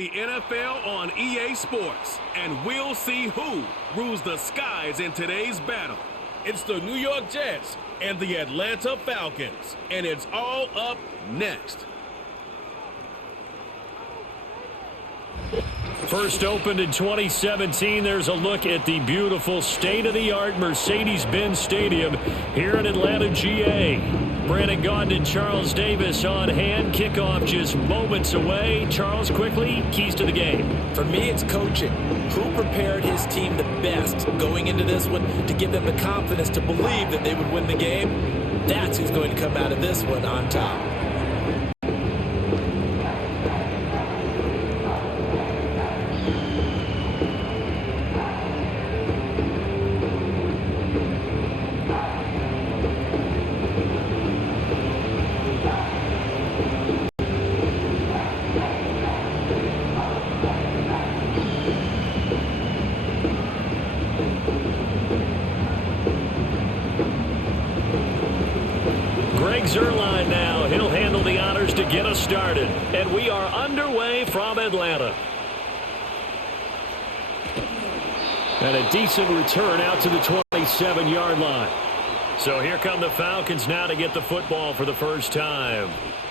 The NFL on EA Sports, and we'll see who rules the skies in today's battle. It's the New York Jets and the Atlanta Falcons, and it's all up next. First opened in 2017, there's a look at the beautiful state-of-the-art Mercedes-Benz Stadium here in Atlanta, GA. Brandon Gaudin and Charles Davis on hand. Kickoff just moments away. Charles, quickly, keys to the game. For me, it's coaching. Who prepared his team the best going into this one to give them the confidence to believe that they would win the game? That's who's going to come out of this one on top. Zerline now. He'll handle the honors to get us started. And we are underway from Atlanta. And a decent return out to the 27-yard line. So here come the Falcons now to get the football for the first time.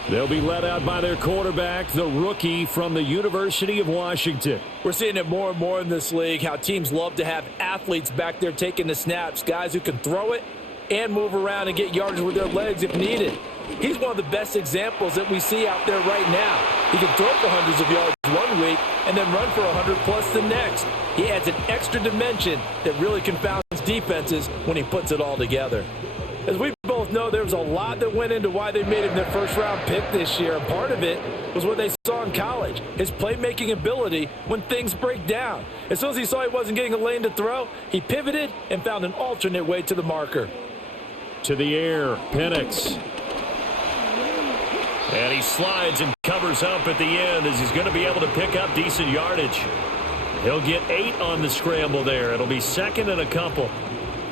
They'll be led out by their quarterback, the rookie from the University of Washington. We're seeing it more and more in this league, how teams love to have athletes back there taking the snaps, guys who can throw it and move around and get yardage with their legs if needed. He's one of the best examples that we see out there right now. He can throw for hundreds of yards one week and then run for 100+ the next. He adds an extra dimension that really confounds defenses when he puts it all together. As we both know, there was a lot that went into why they made him their first-round pick this year. And part of it was what they saw in college, his playmaking ability when things break down. As soon as he saw he wasn't getting a lane to throw, he pivoted and found an alternate way to the marker. To the air, Penix. And he slides and covers up at the end as he's going to be able to pick up decent yardage. He'll get 8 on the scramble there. It'll be second and a couple.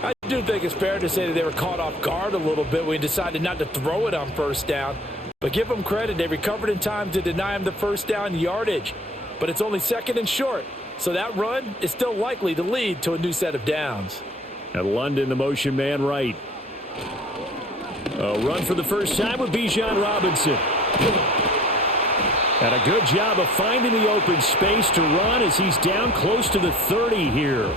I do think it's fair to say that they were caught off guard a little bit when he decided not to throw it on first down. But give them credit. They recovered in time to deny him the first down yardage. But it's only second and short. So that run is still likely to lead to a new set of downs. And London, the motion man right. A run for the first time with Bijan Robinson. And a good job of finding the open space to run as he's down close to the 30 here.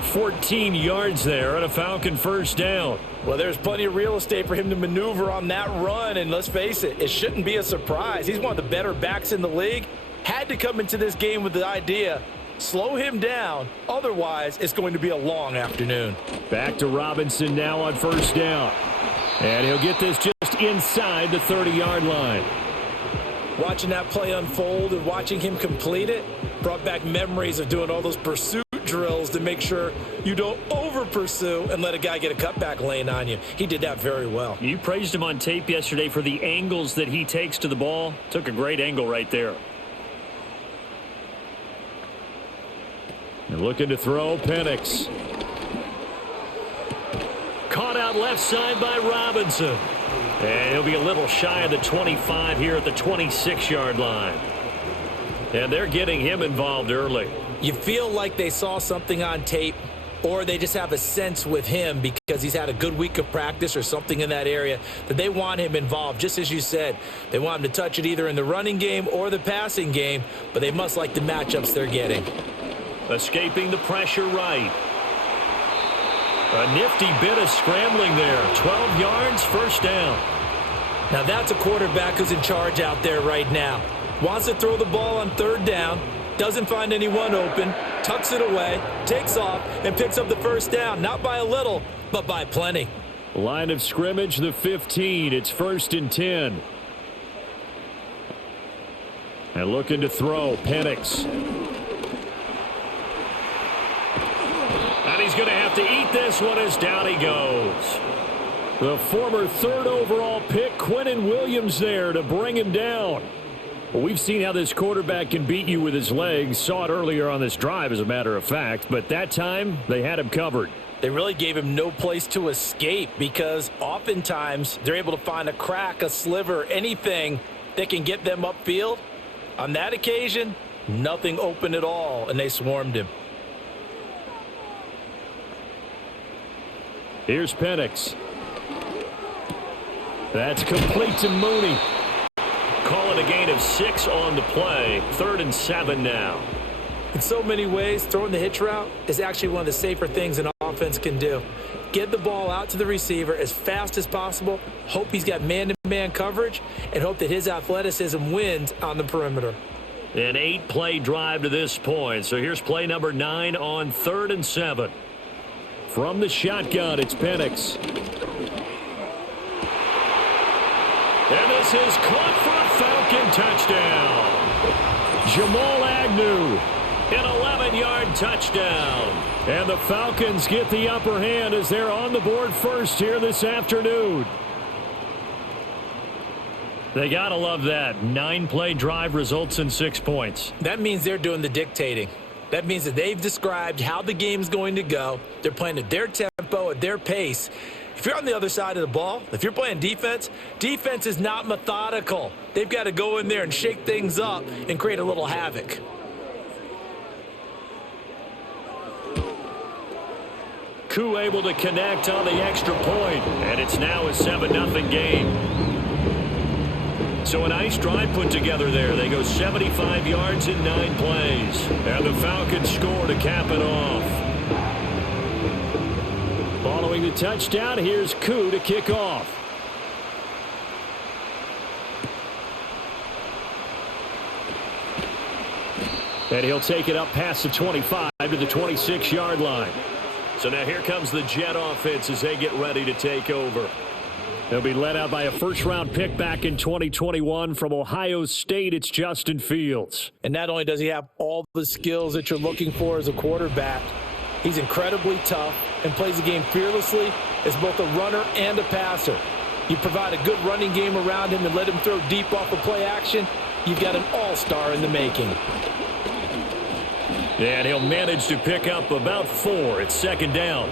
14 yards there and a Falcon first down. Well, there's plenty of real estate for him to maneuver on that run, and let's face it, it shouldn't be a surprise. He's one of the better backs in the league. Had to come into this game with the idea, slow him down, otherwise it's going to be a long afternoon. Back to Robinson now on first down. And he'll get this just inside the 30-yard line. Watching that play unfold and watching him complete it brought back memories of doing all those pursuit drills to make sure you don't over-pursue and let a guy get a cutback lane on you. He did that very well. You praised him on tape yesterday for the angles that he takes to the ball. Took a great angle right there. And looking to throw, Penix. Caught out left side by Robinson. And he'll be a little shy of the 25 here at the 26-yard line. And they're getting him involved early. You feel like they saw something on tape, or they just have a sense with him because he's had a good week of practice or something in that area that they want him involved. Just as you said, they want him to touch it either in the running game or the passing game, but they must like the matchups they're getting. Escaping the pressure right. A nifty bit of scrambling there. 12 yards, first down. Now that's a quarterback who's in charge out there right now. Wants to throw the ball on third down, doesn't find anyone open, tucks it away, takes off, and picks up the first down. Not by a little, but by plenty. Line of scrimmage, the 15. It's first and 10. And looking to throw, Penix. And he's going to have to eat this one as down he goes. The former 3rd overall pick, Quinnen Williams, there to bring him down. Well, we've seen how this quarterback can beat you with his legs. Saw it earlier on this drive, as a matter of fact. But that time, they had him covered. They really gave him no place to escape because oftentimes they're able to find a crack, a sliver, anything that can get them upfield. On that occasion, Nothing open at all, and they swarmed him. Here's Penix. That's complete to Mooney. Call it a gain of 6 on the play. 3rd and 7 now. In so many ways, throwing the hitch route is actually one of the safer things an offense can do. Get the ball out to the receiver as fast as possible, hope he's got man-to-man coverage, and hope that his athleticism wins on the perimeter. An 8-play drive to this point. So here's play number 9 on 3rd and 7. From the shotgun, it's Penix. And this is caught for a Falcon touchdown. Jamal Agnew, an 11-yard touchdown. And the Falcons get the upper hand as they're on the board first here this afternoon. They got to love that. 9-play drive results in 6 points. That means they're doing the dictating. That means that they've described how the game's going to go. They're playing at their tempo, at their pace. If you're on the other side of the ball, if you're playing defense, defense is not methodical. They've got to go in there and shake things up and create a little havoc. Koo able to connect on the extra point, and it's now a 7-0 game. So a nice drive put together there. They go 75 yards in 9 plays. And the Falcons score to cap it off. Following the touchdown, here's Koo to kick off. And he'll take it up past the 25 to the 26-yard line. So now here comes the Jet offense as they get ready to take over. They'll be led out by a first-round pick back in 2021 from Ohio State. It's Justin Fields. And not only does he have all the skills that you're looking for as a quarterback, he's incredibly tough and plays the game fearlessly as both a runner and a passer. You provide a good running game around him and let him throw deep off of play action, you've got an all-star in the making. And he'll manage to pick up about 4. It's 2nd down.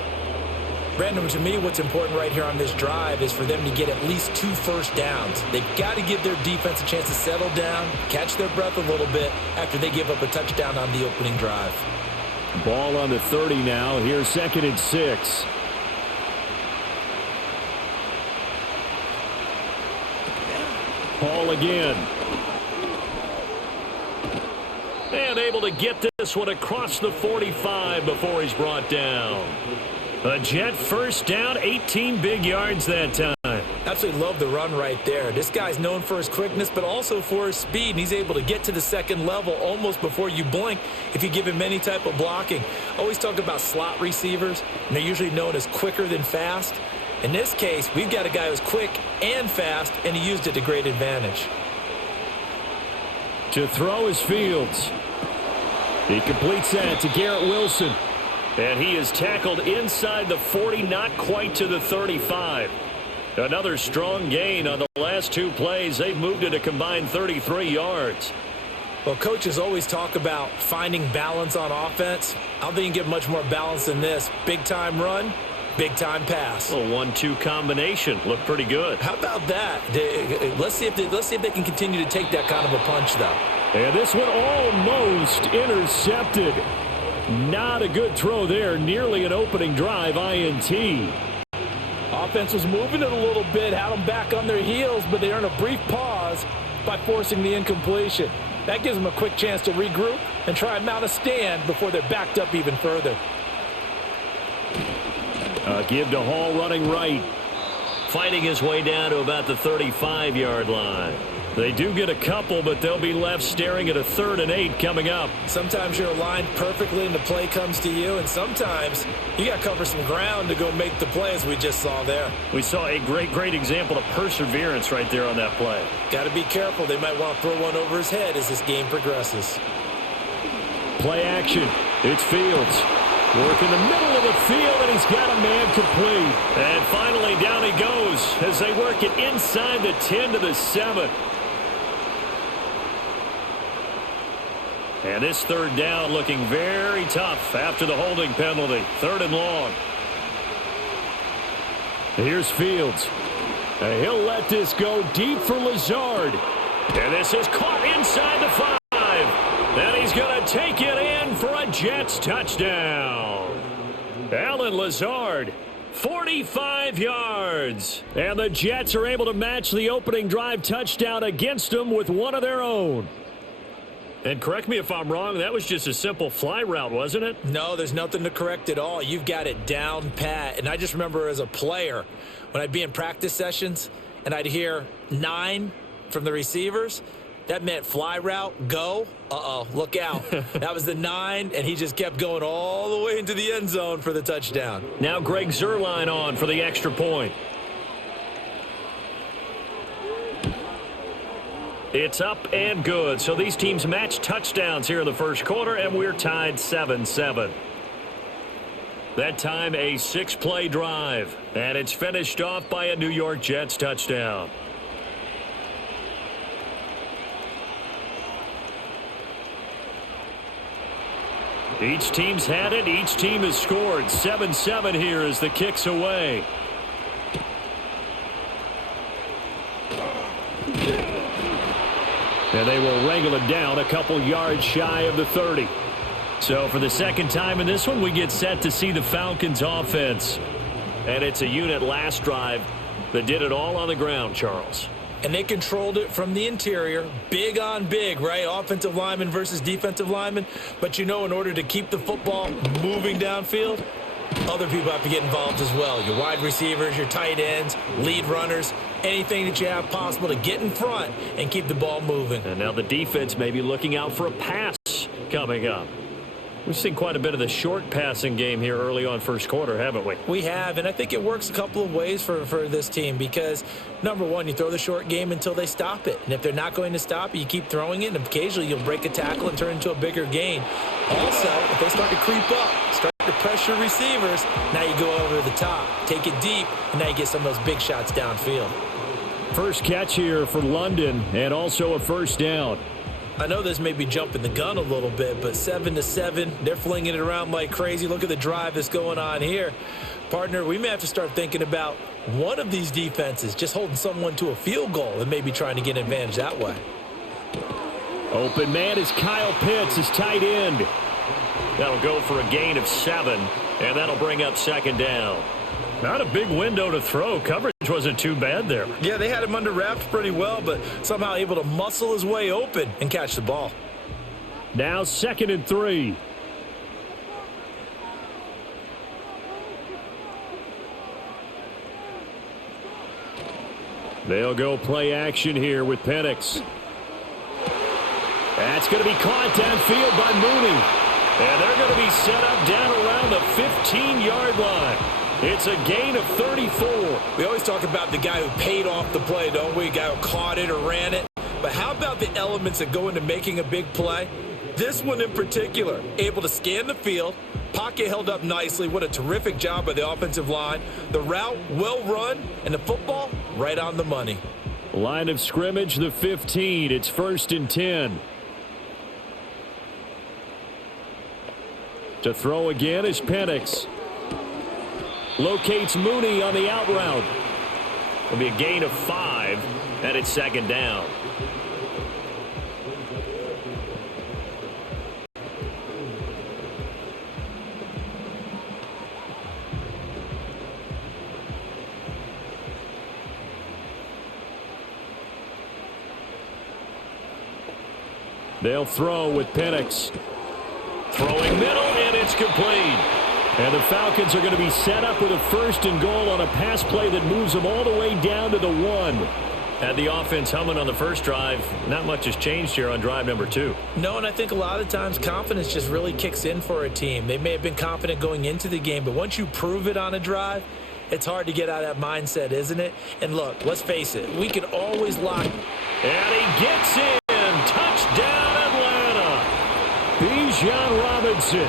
Brandon, to me, what's important right here on this drive is for them to get at least 2 first downs. They've got to give their defense a chance to settle down, catch their breath a little bit after they give up a touchdown on the opening drive. Ball on the 30 now. Here's 2nd and 6. Paul again. And able to get this one across the 45 before he's brought down. A Jet first down, 18 big yards that time. Absolutely love the run right there. This guy's known for his quickness, but also for his speed. And he's able to get to the second level almost before you blink if you give him any type of blocking. Always talk about slot receivers, and they're usually known as quicker than fast. In this case, we've got a guy who's quick and fast, and he used it to great advantage. To throw is Fields. He completes that to Garrett Wilson. And he is tackled inside the 40, not quite to the 35. Another strong gain on the last 2 plays. They've moved it a combined 33 yards. Well, coaches always talk about finding balance on offense. I don't think you can get much more balance than this. Big-time run, big-time pass. A 1-2 combination. Looked pretty good. How about that? Let's see if they can continue to take that kind of a punch, though. And this one almost intercepted. Not a good throw there. Nearly an opening drive INT. Offense was moving it a little bit, had them back on their heels, but they earned a brief pause by forcing the incompletion. That gives them a quick chance to regroup and try and mount a stand before they're backed up even further. Give to Hall running right. Fighting his way down to about the 35-yard line. They do get a couple, but they'll be left staring at a 3rd and 8 coming up. Sometimes you're aligned perfectly and the play comes to you, and sometimes you got to cover some ground to go make the play, as we just saw there. We saw a great example of perseverance right there on that play. Got to be careful. They might want to throw one over his head as this game progresses. Play action. It's Fields. Work in the middle of the field, and he's got a man complete. And finally, down he goes as they work it inside the 10 to the 7. And this 3rd down looking very tough after the holding penalty. 3rd and long. Here's Fields. And he'll let this go deep for Lazard. And this is caught inside the 5. And he's going to take it in for a Jets touchdown. Alan Lazard, 45 yards. And the Jets are able to match the opening drive touchdown against them with one of their own. And correct me if I'm wrong, that was just a simple fly route, wasn't it? No, there's nothing to correct at all. You've got it down pat. And I just remember as a player, when I'd be in practice sessions and I'd hear 9 from the receivers, that meant fly route, go. Uh-oh, look out. That was the 9, and he just kept going all the way into the end zone for the touchdown. Now Greg Zuerlein on for the extra point. It's up and good. So these teams match touchdowns here in the first quarter, and we're tied 7-7. That time a 6-play drive, and it's finished off by a New York Jets touchdown. Each team's had it. Each team has scored. 7-7 here as the kick's away. And they will wrangle it down a couple yards shy of the 30. So for the second time in this one, we get set to see the Falcons offense. And it's a unit last drive that did it all on the ground, Charles. And they controlled it from the interior, big on big, right? Offensive lineman versus defensive lineman. But, you know, in order to keep the football moving downfield, other people have to get involved as well. Your wide receivers, your tight ends, lead runners, anything that you have possible to get in front and keep the ball moving. And now the defense may be looking out for a pass coming up. We've seen quite a bit of the short passing game here early on first quarter, haven't we? We have, and I think it works a couple of ways for this team because, number one, you throw the short game until they stop it. And if they're not going to stop it, you keep throwing it, and occasionally you'll break a tackle and turn into a bigger gain. Also, if they start to creep up, start to pressure receivers, now you go over the top, take it deep, and now you get some of those big shots downfield. First catch here for London, and also a first down. I know this may be jumping the gun a little bit, but 7-7, they're flinging it around like crazy. Look at the drive that's going on here. Partner, we may have to start thinking about one of these defenses just holding someone to a field goal and maybe trying to get an advantage that way. Open man is Kyle Pitts, his tight end. That'll go for a gain of 7, and that'll bring up second down. Not a big window to throw. Coverage wasn't too bad there. Yeah, they had him under wraps pretty well, but somehow able to muscle his way open and catch the ball. Now 2nd and 3. They'll go play action here with Penix. That's going to be caught downfield by Mooney. And they're going to be set up down around the 15-yard line. It's a gain of 34. We always talk about the guy who paid off the play, don't we? The guy who caught it or ran it. But how about the elements that go into making a big play? This one in particular, able to scan the field, pocket held up nicely. What a terrific job by the offensive line. The route well run, and the football right on the money. Line of scrimmage, the 15. It's 1st and 10. To throw again is Penix. Locates Mooney on the out route. It'll be a gain of 5, and it's 2nd down. They'll throw with Penix. Throwing middle, and it's complete. And the Falcons are going to be set up with a 1st and goal on a pass play that moves them all the way down to the 1. Had the offense humming on the first drive. Not much has changed here on drive number 2. No, and I think a lot of times confidence just really kicks in for a team. They may have been confident going into the game, but once you prove it on a drive, it's hard to get out of that mindset, isn't it? And look, let's face it, we can always lock. And he gets in. Touchdown, Atlanta. Bijan Robinson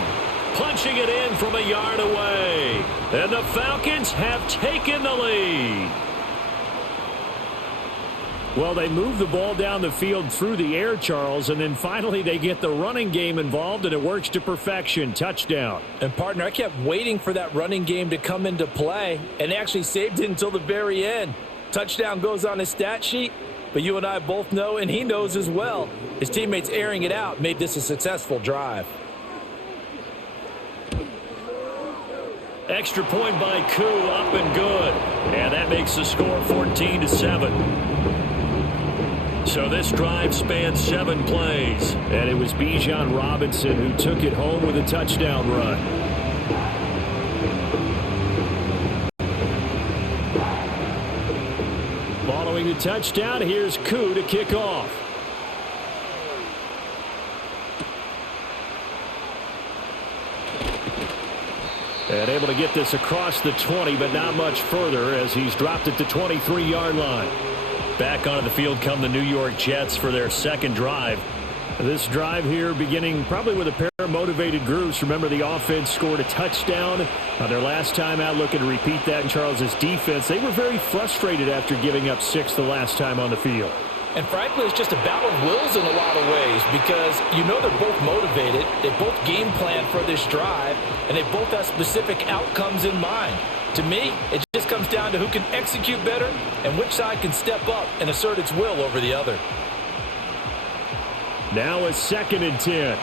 punching it in from a yard away. And the Falcons have taken the lead. Well, they move the ball down the field through the air, Charles, and then finally they get the running game involved, and it works to perfection. Touchdown. And, partner, I kept waiting for that running game to come into play, and they actually saved it until the very end. Touchdown goes on his stat sheet. But you and I both know, and he knows as well, his teammates airing it out made this a successful drive. Extra point by Koo, up and good. And that makes the score 14-7. So this drive spanned 7 plays. And it was Bijan Robinson who took it home with a touchdown run. Following the touchdown, here's Koo to kick off. And able to get this across the 20, but not much further as he's dropped it to 23-yard line. Back onto the field come the New York Jets for their second drive. This drive here beginning probably with a pair of motivated groups. Remember, the offense scored a touchdown on their last time out. Looking to repeat that in Charles's defense. They were very frustrated after giving up 6 the last time on the field. And frankly, it's just a battle of wills in a lot of ways because you know they're both motivated. They both game plan for this drive, and they both have specific outcomes in mind. To me, it just comes down to who can execute better and which side can step up and assert its will over the other. Now a 2nd and 10.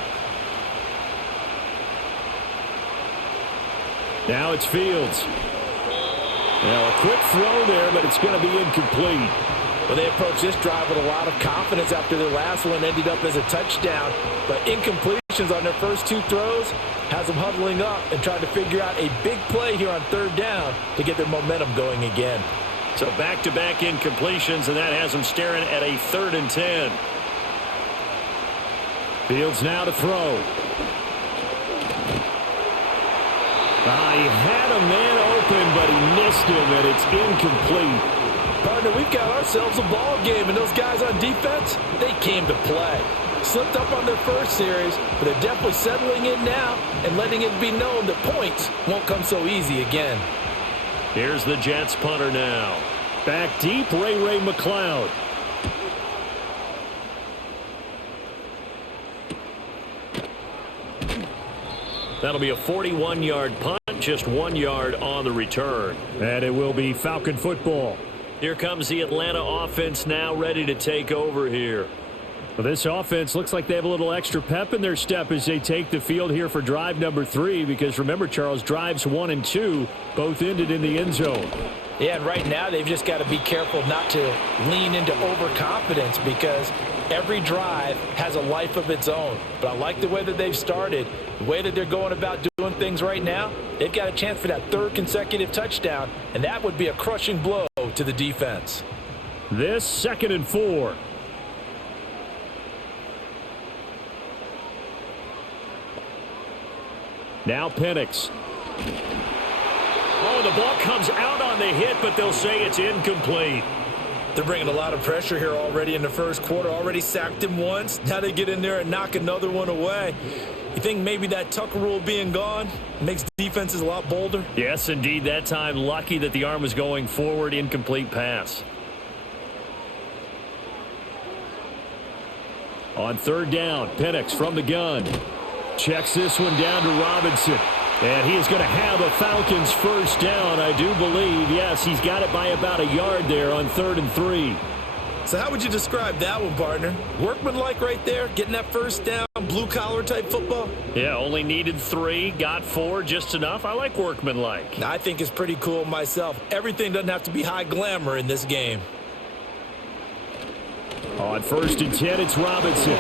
Now it's Fields. Now a quick throw there, but it's going to be incomplete. Well, they approached this drive with a lot of confidence after their last one ended up as a touchdown. But incompletions on their first 2 throws has them huddling up and trying to figure out a big play here on 3rd down to get their momentum going again. So back-to-back incompletions, and that has them staring at a 3rd and 10. Fields now to throw. He had a man open, but he missed him, and it's incomplete. Partner, we've got ourselves a ball game, and those guys on defense, they came to play. Slipped up on their first series, but they're definitely settling in now and letting it be known that points won't come so easy again. Here's the Jets punter now. Back deep, Ray McCloud. That'll be a 41-yard punt, just 1 yard on the return. And it will be Falcon football. Here comes the Atlanta offense now ready to take over here. Well, this offense looks like they have a little extra pep in their step as they take the field here for drive number 3 because remember, Charles, drives 1 and 2 both ended in the end zone. Yeah, and right now they've just got to be careful not to lean into overconfidence because every drive has a life of its own. But I like the way that they've started, the way that they're going about doing things right now. They've got a chance for that 3rd consecutive touchdown, and that would be a crushing blow to the defense. This 2nd and 4. Now Penix. Oh, the ball comes out on the hit, but they'll say it's incomplete. They're bringing a lot of pressure here already in the first quarter. Already sacked him once. Now they get in there and knock another one away. You think maybe that Tucker rule being gone makes defenses a lot bolder? Yes, indeed. That time, lucky that the arm was going forward. Incomplete pass. On 3rd down, Penix from the gun. Checks this one down to Robinson. And he is going to have a Falcons first down, I do believe. Yes, he's got it by about a yard there on 3rd and 3. So how would you describe that one, partner? Workmanlike right there, getting that first down, blue-collar type football? Yeah, only needed 3, got 4, just enough. I like workmanlike. I think it's pretty cool myself. Everything doesn't have to be high glamour in this game. On 1st and 10, it's Robinson.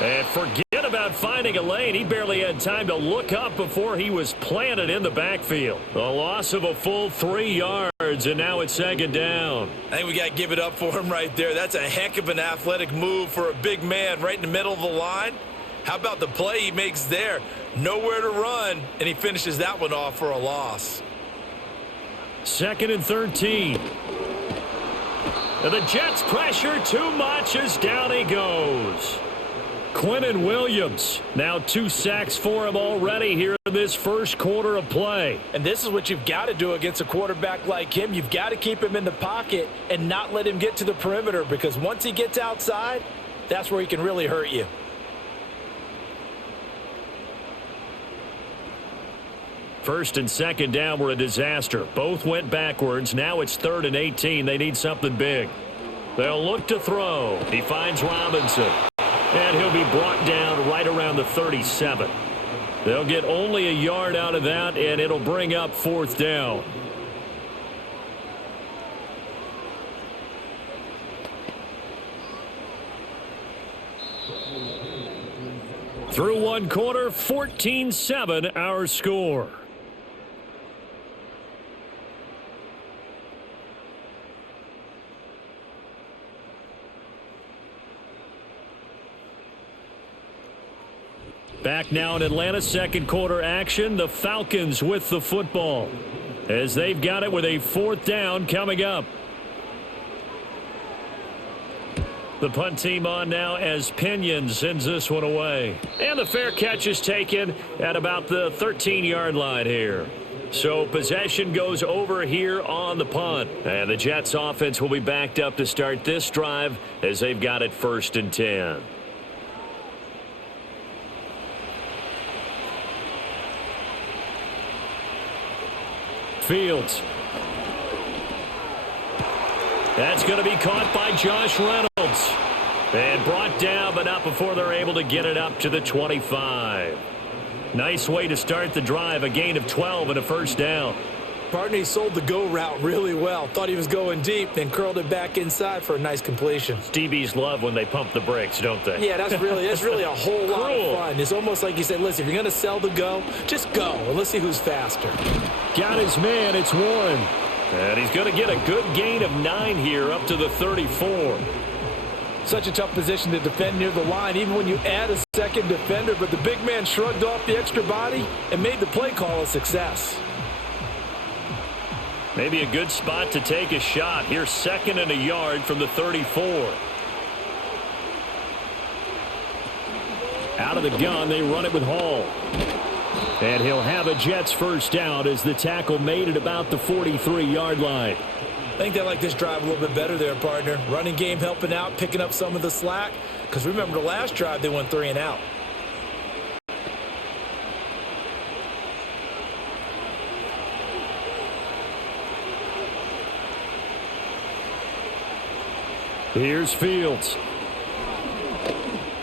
And forget about finding a lane. He barely had time to look up before he was planted in the backfield. A loss of a full 3 yards, and now it's 2nd down. I think we got to give it up for him right there. That's a heck of an athletic move for a big man right in the middle of the line. How about the play he makes there? Nowhere to run, and he finishes that one off for a loss. 2nd and 13. And the Jets pressure too much as down he goes. Quinnen Williams, now 2 sacks for him already here in this first quarter of play. And this is what you've got to do against a quarterback like him. You've got to keep him in the pocket and not let him get to the perimeter because once he gets outside, that's where he can really hurt you. First and 2nd down were a disaster. Both went backwards. Now it's 3rd and 18. They need something big. They'll look to throw. He finds Robinson. And he'll be brought down right around the 37. They'll get only a yard out of that, and it'll bring up 4th down. Through 1 quarter, 14-7 our score. Back now in Atlanta, 2nd quarter action. The Falcons with the football as they've got it with a 4th down coming up. The punt team on now as Pinion sends this one away. And the fair catch is taken at about the 13-yard line here. So possession goes over here on the punt. And the Jets offense will be backed up to start this drive as they've got it 1st and 10. Fields. That's going to be caught by Josh Reynolds. And brought down, but not before they're able to get it up to the 25. Nice way to start the drive. A gain of 12 and a 1st down. Partner, he sold the go route really well. Thought he was going deep, then curled it back inside for a nice completion. DBs love when they pump the brakes, don't they? Yeah, that's really a whole lot of fun. It's almost like you said, listen, if you're going to sell the go, just go, and let's see who's faster. Got his man. It's Warren. And he's going to get a good gain of 9 here up to the 34. Such a tough position to defend near the line, even when you add a second defender. But the big man shrugged off the extra body and made the play call a success. Maybe a good spot to take a shot. Here's 2nd and a yard from the 34. Out of the gun, they run it with Hall. And he'll have a Jets 1st down as the tackle made it about the 43-yard line. I think they like this drive a little bit better there, partner. Running game helping out, picking up some of the slack. Because remember, the last drive, they went 3 and out. Here's Fields.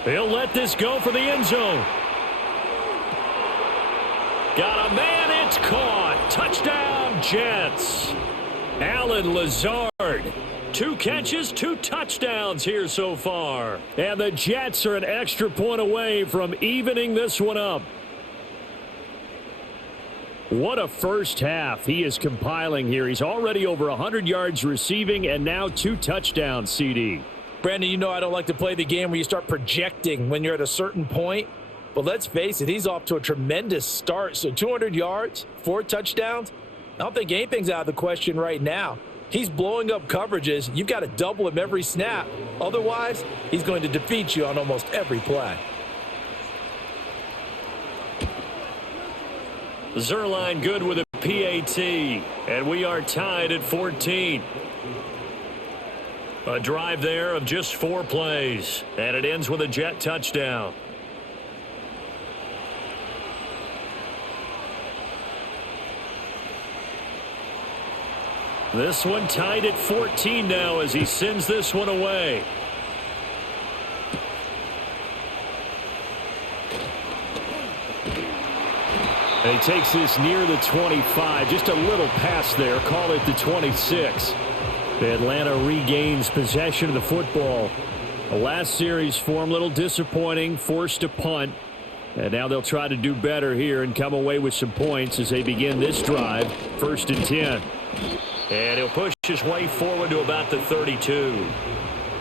He'll let this go for the end zone. Got a man, it's caught. Touchdown, Jets. Allen Lazard. 2 catches, 2 touchdowns here so far. And the Jets are an extra point away from evening this one up. What a first half he is compiling here. He's already over 100 yards receiving and now 2 touchdowns, CD. Brandon, you know I don't like to play the game where you start projecting when you're at a certain point. But let's face it, he's off to a tremendous start. So 200 yards, 4 touchdowns. I don't think anything's out of the question right now. He's blowing up coverages. You've got to double him every snap. Otherwise, he's going to defeat you on almost every play. Zerline good with a PAT. And we are tied at 14. A drive there of just 4 plays. And it ends with a Jet touchdown. This one tied at 14 now as he sends this one away. And he takes this near the 25. Just a little pass there. Call it the 26. Atlanta regains possession of the football. The last series for him, a little disappointing. Forced to punt. And now they'll try to do better here and come away with some points as they begin this drive. 1st and 10. And he'll push his way forward to about the 32.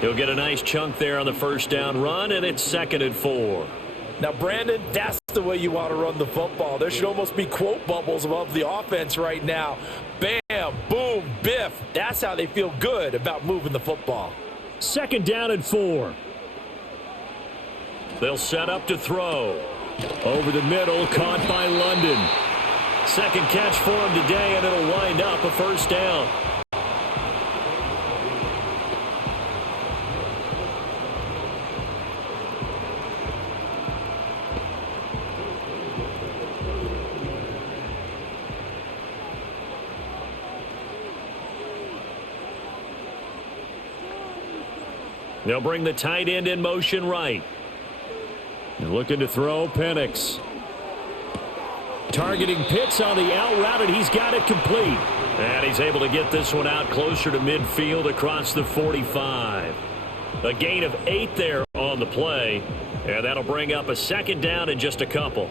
He'll get a nice chunk there on the 1st down run, and it's 2nd and 4. Now, Brandon, that's the way you want to run the football. There should almost be quote bubbles above the offense right now. Bam, boom, biff. That's how they feel good about moving the football. 2nd down and 4. They'll set up to throw. Over the middle, caught by London. 2nd catch for him today, and it'll wind up a 1st down. They'll bring the tight end in motion right. They're looking to throw. Penix. Targeting Pitts on the out route, and he's got it complete. And he's able to get this one out closer to midfield across the 45. A gain of 8 there on the play, and that'll bring up a second down in just a couple.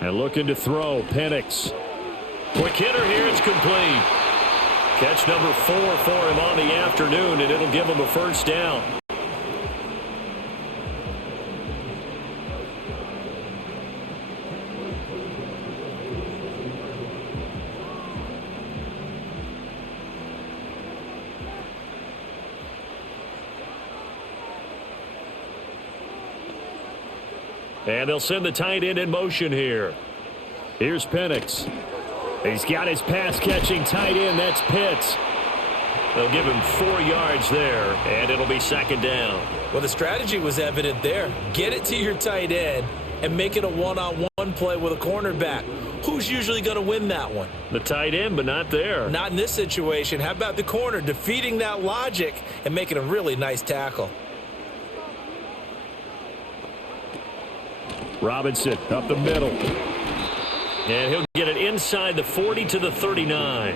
And looking to throw, Penix. Quick hitter here, it's complete. Catch number 4 for him on the afternoon, and it'll give him a first down. And they'll send the tight end in motion here. Here's Penix. He's got his pass-catching tight end. That's Pitts. They'll give him 4 yards there, and it'll be second down. Well, the strategy was evident there. Get it to your tight end and make it a one-on-one play with a cornerback. Who's usually going to win that one? The tight end, but not there. Not in this situation. How about the corner defeating that logic and making a really nice tackle? Robinson up the middle. And he'll get it inside the 40 to the 39.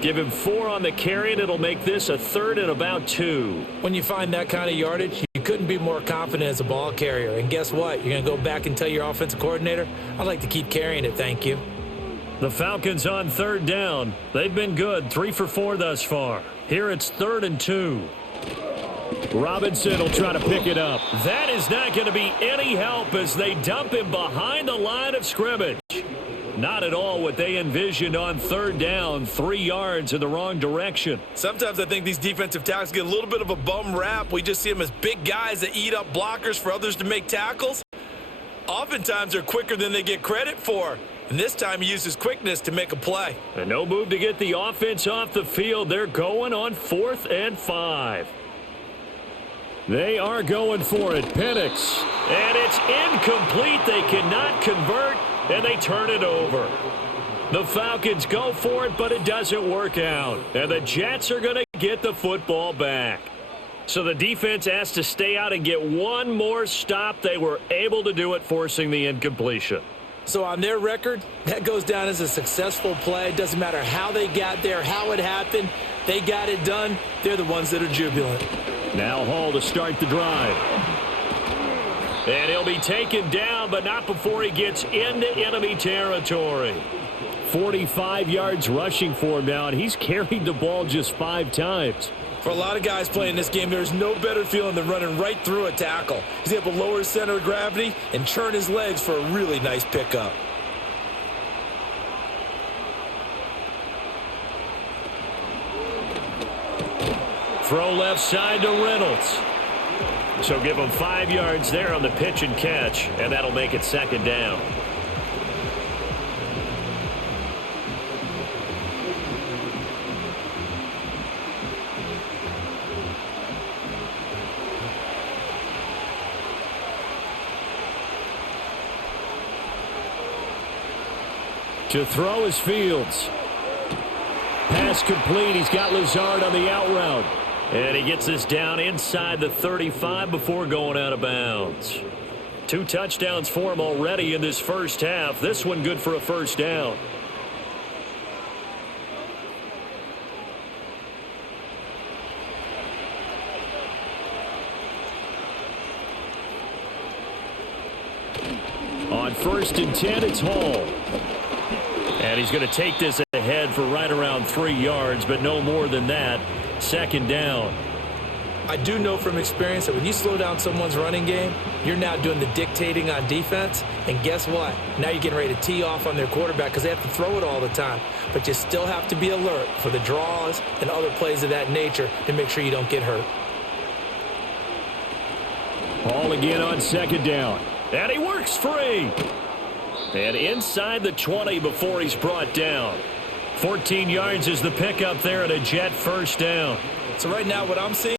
Give him 4 on the carry, and it'll make this a 3rd and about 2. When you find that kind of yardage, you couldn't be more confident as a ball carrier. And guess what? You're going to go back and tell your offensive coordinator, I'd like to keep carrying it, thank you. The Falcons on 3rd down. They've been good, 3 for 4 thus far. Here it's 3rd and 2. Robinson will try to pick it up. That is not going to be any help as they dump him behind the line of scrimmage. Not at all what they envisioned on 3rd down, 3 yards in the wrong direction. Sometimes I think these defensive tackles get a little bit of a bum rap. We just see them as big guys that eat up blockers for others to make tackles. Oftentimes they're quicker than they get credit for. And this time he uses quickness to make a play. And no move to get the offense off the field. They're going on 4th and 5. They are going for it. Penix. And it's incomplete. They cannot convert, and they turn it over. The Falcons go for it, but it doesn't work out. And the Jets are going to get the football back. So the defense has to stay out and get one more stop. They were able to do it, forcing the incompletion. So on their record, that goes down as a successful play. It doesn't matter how they got there, how it happened. They got it done. They're the ones that are jubilant. Now Hall to start the drive. And he'll be taken down, but not before he gets into enemy territory. 45 yards rushing for him now, and he's carried the ball just 5 times. For a lot of guys playing this game, there's no better feeling than running right through a tackle. He's able to lower his center of gravity and churn his legs for a really nice pickup. Throw left side to Reynolds. So give him 5 yards there on the pitch and catch, and that'll make it second down. To throw is Fields. Pass complete. He's got Lazard on the out route. And he gets this down inside the 35 before going out of bounds. 2 touchdowns for him already in this first half. This one good for a first down. On 1st and 10, it's Hall. And he's going to take this ahead for right around 3 yards, but no more than that. Second down. I do know from experience that when you slow down someone's running game, you're now doing the dictating on defense. And guess what? Now you're getting ready to tee off on their quarterback because they have to throw it all the time. But you still have to be alert for the draws and other plays of that nature to make sure you don't get hurt. Hall again on second down. And he works free. And inside the 20 before he's brought down. 14 yards is the pickup there at a Jet first down. So right now what I'm seeing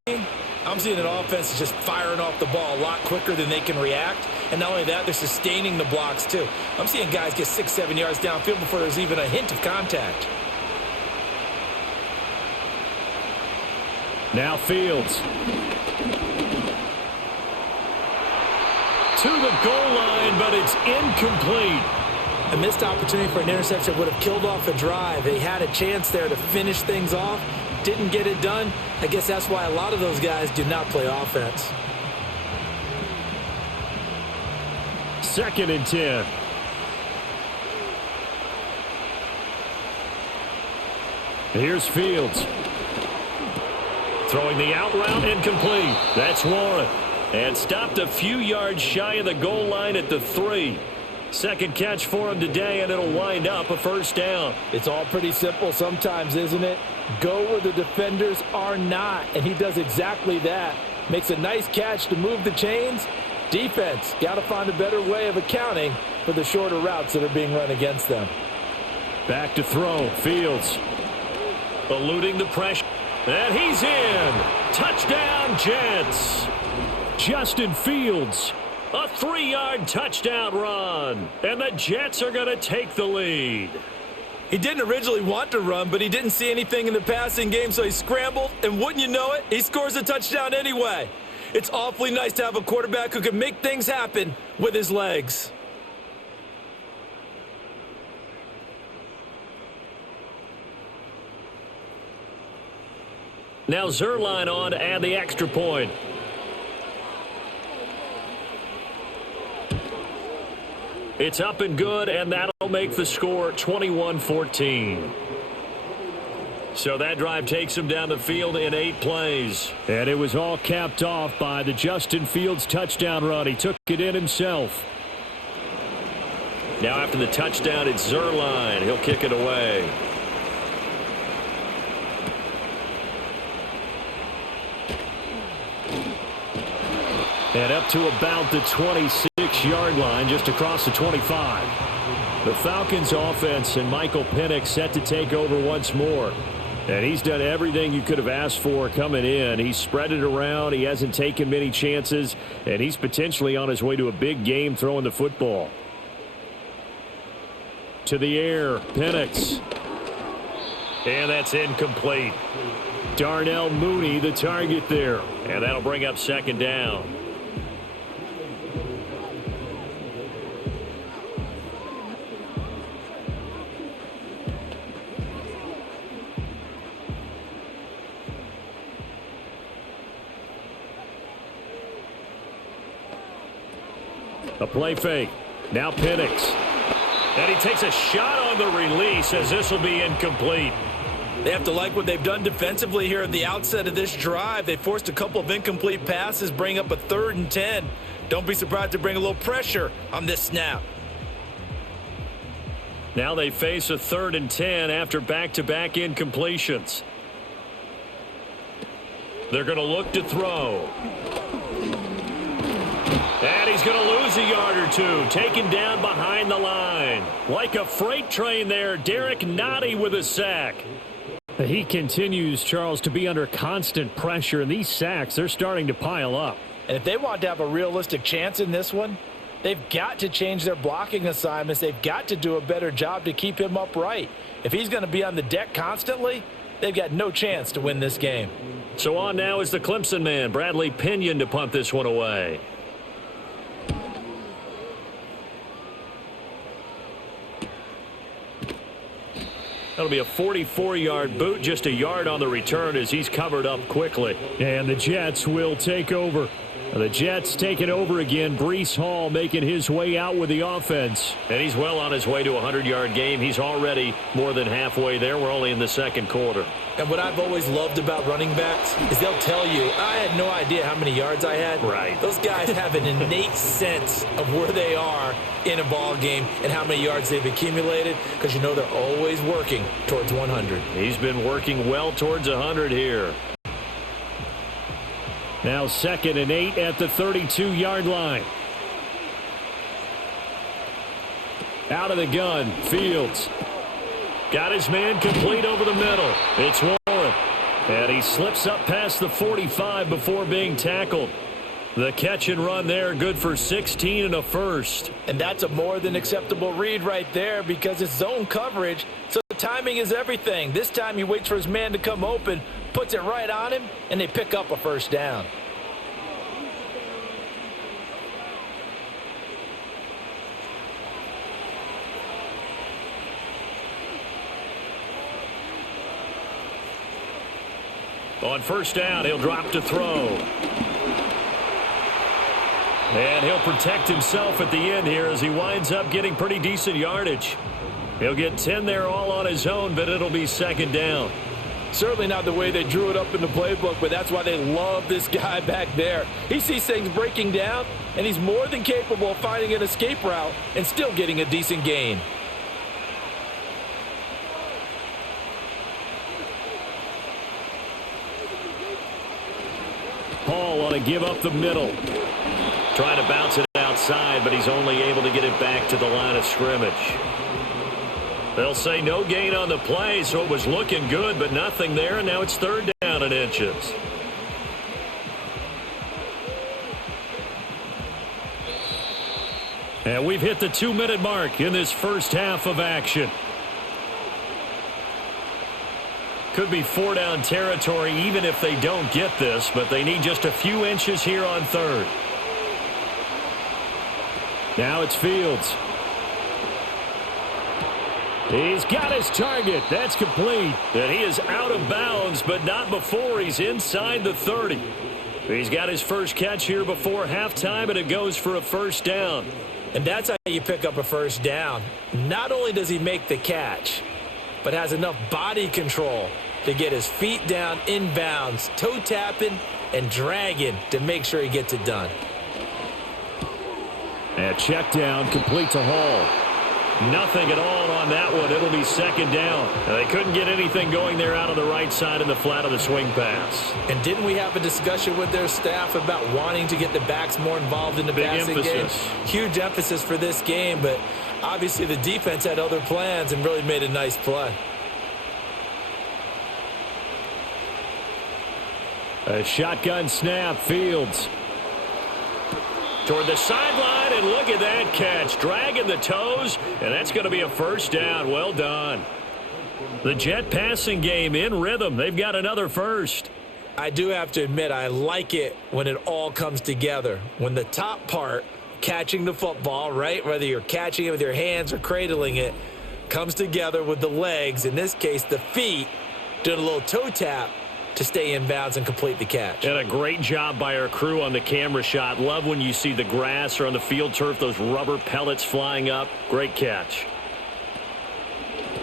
I'm seeing an offense that's just firing off the ball a lot quicker than they can react. And not only that, they're sustaining the blocks, too. I'm seeing guys get 6-7 yards downfield before there's even a hint of contact. Now Fields. To the goal line, but it's incomplete. A missed opportunity for an interception would have killed off a drive. They had a chance there to finish things off. Didn't get it done. I guess that's why a lot of those guys do not play offense. 2nd and 10. Here's Fields. Throwing the out route, incomplete. That's Warren. And stopped a few yards shy of the goal line at the 3. Second catch for him today, and it'll wind up a first down. It's all pretty simple sometimes, isn't it? Go where the defenders are not, and he does exactly that. Makes a nice catch to move the chains. Defense, got to find a better way of accounting for the shorter routes that are being run against them. Back to throw. Fields. Eluding the pressure. And he's in. Touchdown, Jets. Justin Fields. A 3-yard touchdown run. And the Jets are going to take the lead. He didn't originally want to run, but he didn't see anything in the passing game, so he scrambled. And wouldn't you know it, he scores a touchdown anyway. It's awfully nice to have a quarterback who can make things happen with his legs. Now Zerline on to add the extra point. It's up and good, and that'll make the score 21-14. So that drive takes him down the field in 8 plays. And it was all capped off by the Justin Fields touchdown run. He took it in himself. Now after the touchdown, it's Zerline. He'll kick it away. And up to about the 26-yard line, just across the 25. The Falcons offense and Michael Penix set to take over once more. And he's done everything you could have asked for coming in. He's spread it around. He hasn't taken many chances. And he's potentially on his way to a big game throwing the football. To the air, Penix. And that's incomplete. Darnell Mooney, the target there. And that'll bring up 2nd down. A play fake. Now Penix. And he takes a shot on the release as this will be incomplete. They have to like what they've done defensively here at the outset of this drive. They forced a couple of incomplete passes, bring up a 3rd and 10. Don't be surprised to bring a little pressure on this snap. Now they face a 3rd and 10 after back-to-back incompletions. They're going to look to throw. And he's going to lose a yard or 2, taken down behind the line. Like a freight train there, Derek Nottie with a sack. He continues, Charles, to be under constant pressure, and these sacks, they're starting to pile up. And if they want to have a realistic chance in this one, they've got to change their blocking assignments. They've got to do a better job to keep him upright. If he's going to be on the deck constantly, they've got no chance to win this game. So on now is the Clemson man, Bradley Pinion, to punt this one away. That'll be a 44-yard boot, just a yard on the return as he's covered up quickly. And the Jets will take over. The Jets taking over again. Breece Hall making his way out with the offense. And he's well on his way to a 100-yard game. He's already more than halfway there. We're only in the 2nd quarter. And what I've always loved about running backs is they'll tell you, I had no idea how many yards I had. Right. Those guys have an innate sense of where they are in a ball game and how many yards they've accumulated, because you know they're always working towards 100. He's been working well towards 100 here. Now 2nd and 8 at the 32-yard line. Out of the gun, Fields. Got his man complete over the middle. It's Warren. And he slips up past the 45 before being tackled. The catch and run there, good for 16 and a first. And that's a more than acceptable read right there because it's zone coverage, so timing is everything. This time he waits for his man to come open, puts it right on him, and they pick up a first down. On first down, he'll drop to throw. And he'll protect himself at the end here as he winds up getting pretty decent yardage. He'll get 10 there all on his own, but it'll be second down. Certainly not the way they drew it up in the playbook, but that's why they love this guy back there. He sees things breaking down, and he's more than capable of finding an escape route and still getting a decent gain. Paul on a give up the middle. Trying to bounce it outside, but he's only able to get it back to the line of scrimmage. They'll say no gain on the play, so it was looking good, but nothing there, and now it's third down and inches. And we've hit the 2-minute mark in this first half of action. Could be 4-down territory even if they don't get this, but they need just a few inches here on third. Now it's Fields. He's got his target. That's complete. And he is out of bounds, but not before he's inside the 30. He's got his first catch here before halftime, and it goes for a first down. And that's how you pick up a first down. Not only does he make the catch, but has enough body control to get his feet down inbounds, toe tapping and dragging to make sure he gets it done. And check down, complete to Hall. Nothing at all on that one. It'll be second down. They couldn't get anything going there out of the right side in the flat of the swing pass. And didn't we have a discussion with their staff about wanting to get the backs more involved in the passing game? Huge emphasis for this game, but obviously the defense had other plans and really made a nice play. A shotgun snap, Fields. Toward the sideline, and look at that catch. Dragging the toes, and that's going to be a first down. Well done. The Jet passing game in rhythm. They've got another first. I do have to admit, I like it when it all comes together. When the top part, catching the football, right, whether you're catching it with your hands or cradling it, comes together with the legs, in this case the feet, doing a little toe tap to stay in bounds and complete the catch. And a great job by our crew on the camera shot. Love when you see the grass or on the field turf, those rubber pellets flying up. Great catch.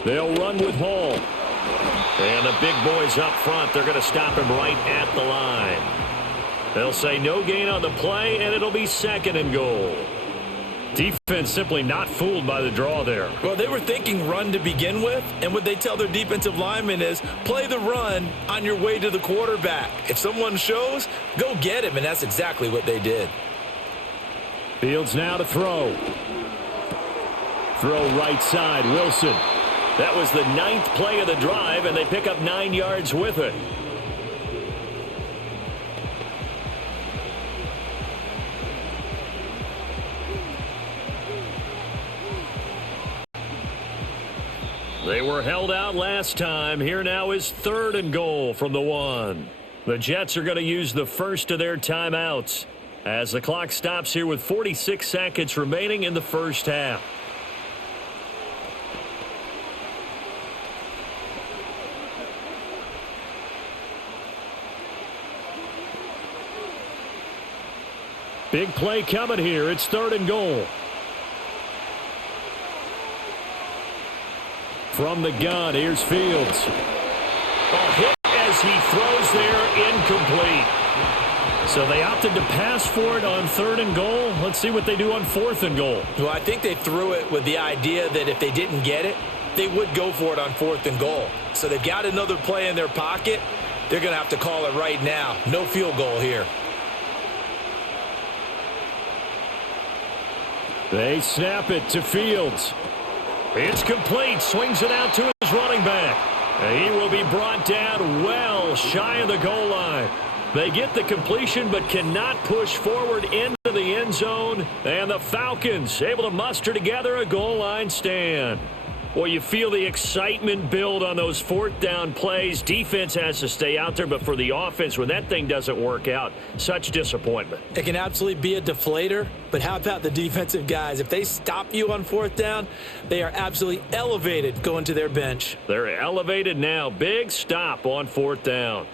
They'll run with Hall. And the big boys up front, they're going to stop him right at the line. They'll say no gain on the play, and it'll be second and goal. Defense simply not fooled by the draw there. Well, they were thinking run to begin with, and what they tell their defensive linemen is play the run on your way to the quarterback. If someone shows, go get him, and that's exactly what they did. Fields now to throw. Throw right side, Wilson. That was the 9th play of the drive, and they pick up 9 yards with it. They were held out last time. Here now is third and goal from the 1. The Jets are going to use the first of their timeouts as the clock stops here with 46 seconds remaining in the first half. Big play coming here. It's third and goal. From the gun, here's Fields. Hit as he throws there, incomplete. So they opted to pass for it on third and goal. Let's see what they do on fourth and goal. Well, I think they threw it with the idea that if they didn't get it, they would go for it on fourth and goal. So they've got another play in their pocket. They're going to have to call it right now. No field goal here. They snap it to Fields. It's complete. Swings it out to his running back. He will be brought down well shy of the goal line. They get the completion but cannot push forward into the end zone. And the Falcons able to muster together a goal line stand. Well, you feel the excitement build on those fourth down plays. Defense has to stay out there, but for the offense, when that thing doesn't work out, such disappointment. It can absolutely be a deflator, but how about the defensive guys? If they stop you on fourth down, they are absolutely elevated going to their bench. They're elevated now. Big stop on fourth down.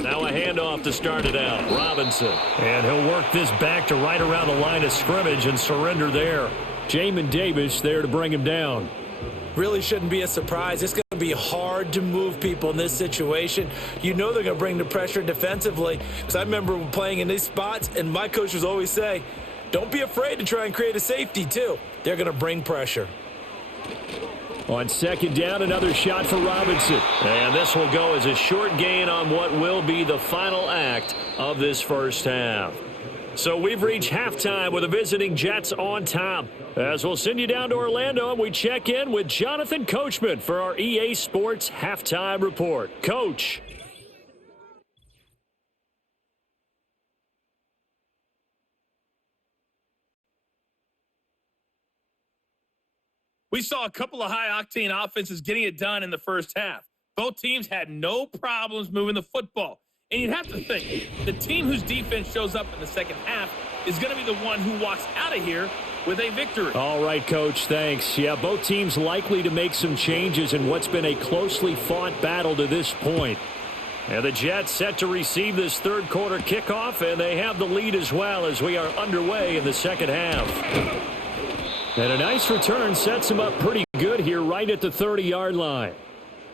Now a handoff to start it out. Robinson. And he'll work this back to right around the line of scrimmage and surrender there. Jamin Davis there to bring him down. Really shouldn't be a surprise. It's going to be hard to move people in this situation. You know they're going to bring the pressure defensively. Because I remember playing in these spots, and my coaches always say, don't be afraid to try and create a safety, too. They're going to bring pressure. On second down, another shot for Robinson. And this will go as a short gain on what will be the final act of this first half. So we've reached halftime with the visiting Jets on top. As we'll send you down to Orlando, and we check in with Jonathan Coachman for our EA Sports Halftime Report. Coach. We saw a couple of high-octane offenses getting it done in the first half. Both teams had no problems moving the football. And you'd have to think, the team whose defense shows up in the second half is going to be the one who walks out of here with a victory. All right, Coach, thanks. Yeah, both teams likely to make some changes in what's been a closely fought battle to this point. And the Jets set to receive this third quarter kickoff, and they have the lead as well as we are underway in the second half. And a nice return sets him up pretty good here right at the 30-yard line.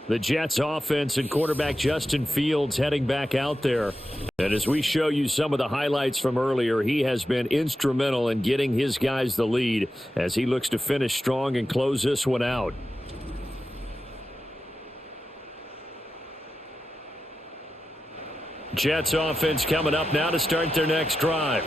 The Jets offense and quarterback Justin Fields heading back out there. And as we show you some of the highlights from earlier, he has been instrumental in getting his guys the lead as he looks to finish strong and close this one out. Jets offense coming up now to start their next drive.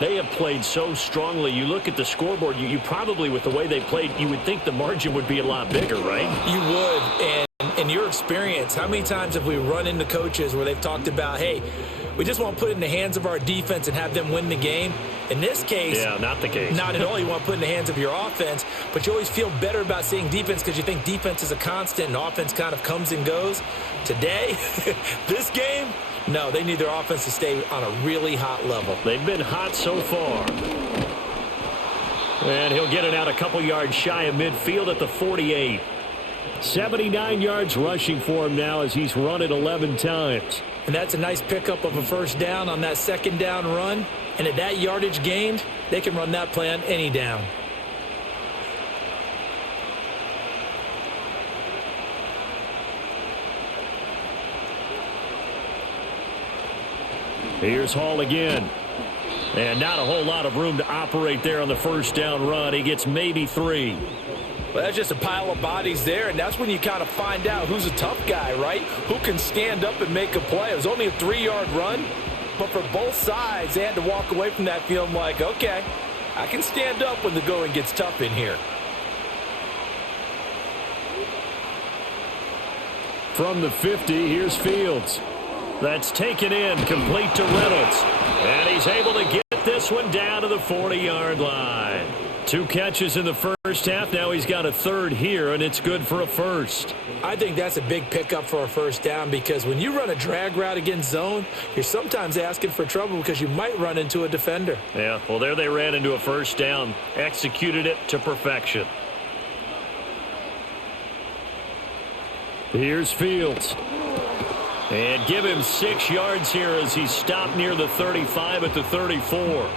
They have played so strongly. You look at the scoreboard, you probably, with the way they played, you would think the margin would be a lot bigger, right? You would. And in your experience, how many times have we run into coaches where they've talked about, hey, we just want to put it in the hands of our defense and have them win the game? In this case, yeah, not the case. Not at all. You want to put it in the hands of your offense, but you always feel better about seeing defense because you think defense is a constant and offense kind of comes and goes. Today, this game, no, they need their offense to stay on a really hot level. They've been hot so far. And he'll get it out a couple yards shy of midfield at the 48. 79 yards rushing for him now as he's run it 11 times. And that's a nice pickup of a first down on that second down run. And at that yardage gained, they can run that play on any down. Here's Hall again. And not a whole lot of room to operate there on the first down run. He gets maybe 3. Well, that's just a pile of bodies there, and that's when you kind of find out who's a tough guy, right? Who can stand up and make a play. It was only a 3-yard run, but for both sides, they had to walk away from that feeling like, okay, I can stand up when the going gets tough in here. From the 50, here's Fields. That's taken in, complete to Reynolds. And he's able to get this one down to the 40-yard line. 2 catches in the first half. Now he's got a third here, and it's good for a first. I think that's a big pickup for a first down because when you run a drag route against zone, you're sometimes asking for trouble because you might run into a defender. Yeah, well, there they ran into a first down, executed it to perfection. Here's Fields. And give him 6 yards here as he's stopped near the 35 at the 34.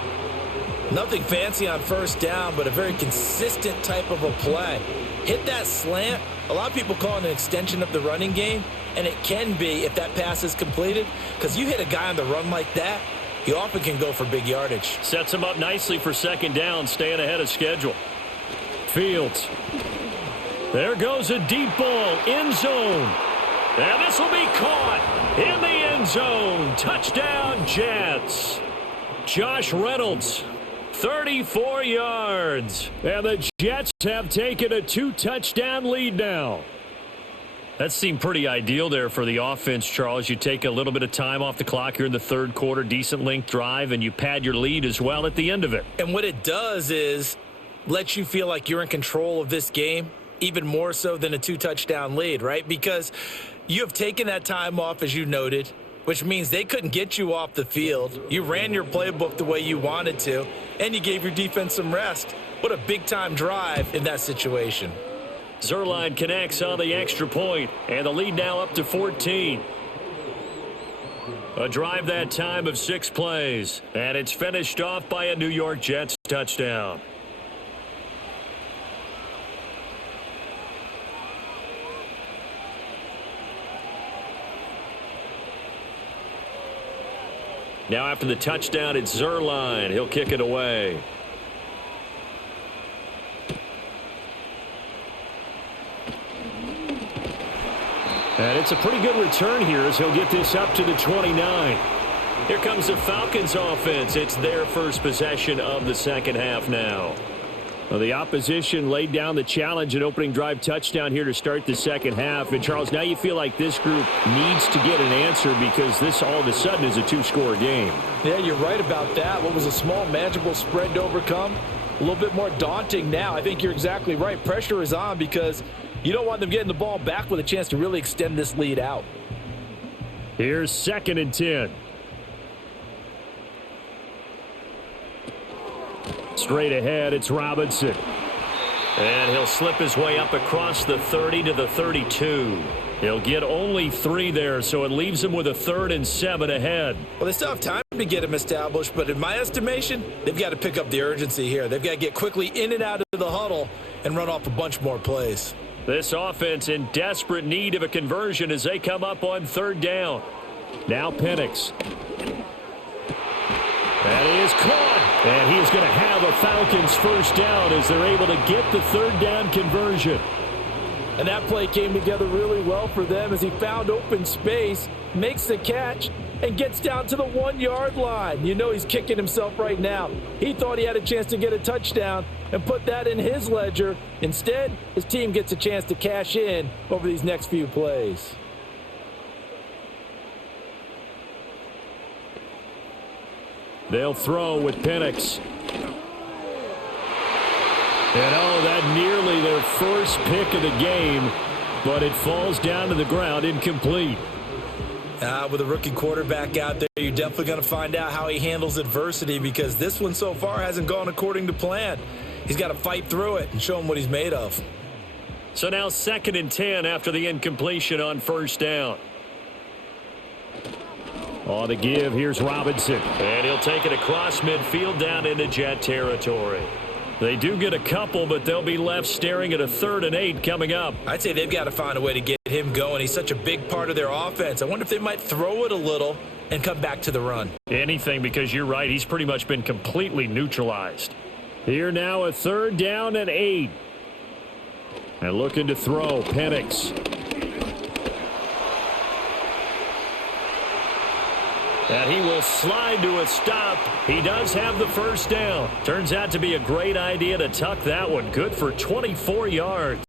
Nothing fancy on first down, but a very consistent type of a play. Hit that slant. A lot of people call it an extension of the running game, and it can be if that pass is completed, because you hit a guy on the run like that, you often can go for big yardage. Sets him up nicely for second down, staying ahead of schedule. Fields. There goes a deep ball, end zone. And this will be caught in the end zone. Touchdown, Jets. Josh Reynolds, 34 yards. And the Jets have taken a 2-touchdown lead now. That seemed pretty ideal there for the offense, Charles. You take a little bit of time off the clock here in the third quarter, decent length drive, and you pad your lead as well at the end of it. And what it does is let you feel like you're in control of this game, even more so than a 2-touchdown lead, right? Because you have taken that time off, as you noted, which means they couldn't get you off the field. You ran your playbook the way you wanted to, and you gave your defense some rest. What a big-time drive in that situation. Zuerlein connects on the extra point, and the lead now up to 14. A drive that time of 6 plays, and it's finished off by a New York Jets touchdown. Now after the touchdown, it's Zuerlein. He'll kick it away. And it's a pretty good return here as he'll get this up to the 29. Here comes the Falcons offense. It's their first possession of the second half now. Well, the opposition laid down the challenge and opening drive touchdown here to start the second half. And, Charles, now you feel like this group needs to get an answer because this all of a sudden is a 2-score game. Yeah, you're right about that. What was a small, manageable spread to overcome, a little bit more daunting now. I think you're exactly right. Pressure is on because you don't want them getting the ball back with a chance to really extend this lead out. Here's 2nd and 10. Straight ahead, it's Robinson. And he'll slip his way up across the 30 to the 32. He'll get only 3 there, so it leaves him with a 3rd and 7 ahead. Well, they still have time to get him established, but in my estimation, they've got to pick up the urgency here. They've got to get quickly in and out of the huddle and run off a bunch more plays. This offense in desperate need of a conversion as they come up on 3rd down. Now Penix. That is caught. And he is going to have a Falcons first down as they're able to get the 3rd down conversion. And that play came together really well for them as he found open space, makes the catch, and gets down to the 1-yard line. You know he's kicking himself right now. He thought he had a chance to get a touchdown and put that in his ledger. Instead, his team gets a chance to cash in over these next few plays. They'll throw with Penix. And that nearly their first pick of the game, but it falls down to the ground incomplete. With a rookie quarterback out there, you're definitely going to find out how he handles adversity because this one so far hasn't gone according to plan. He's got to fight through it and show him what he's made of. So now 2nd and 10 after the incompletion on 1st down. On the give, here's Robinson. And he'll take it across midfield down into Jet territory. They do get a couple, but they'll be left staring at a 3rd and 8 coming up. I'd say they've got to find a way to get him going. He's such a big part of their offense. I wonder if they might throw it a little and come back to the run. Anything, because you're right. He's pretty much been completely neutralized. Here now a 3rd down and 8. And looking to throw, Penix. And he will slide to a stop. He does have the first down. Turns out to be a great idea to tuck that one. Good for 24 yards.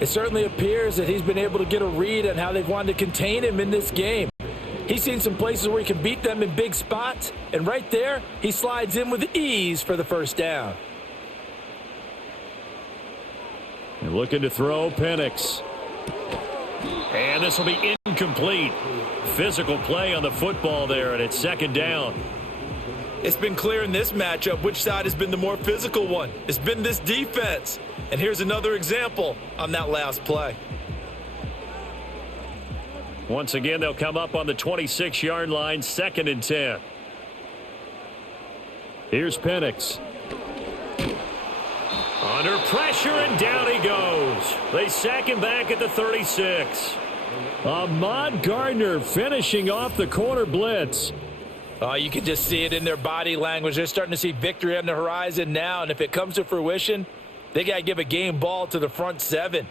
It certainly appears that he's been able to get a read on how they've wanted to contain him in this game. He's seen some places where he can beat them in big spots, and right there, he slides in with ease for the first down. And looking to throw, Penix. And this will be incomplete. Physical play on the football there, and it's 2nd down. It's been clear in this matchup which side has been the more physical one. It's been this defense. And here's another example on that last play. Once again, they'll come up on the 26-yard line, 2nd and 10. Here's Penix. Under pressure, and down he goes. They sack him back at the 36. Ahmad Gardner finishing off the corner blitz. You can just see it in their body language. They're starting to see victory on the horizon now, and if it comes to fruition, they got to give a game ball to the front 7.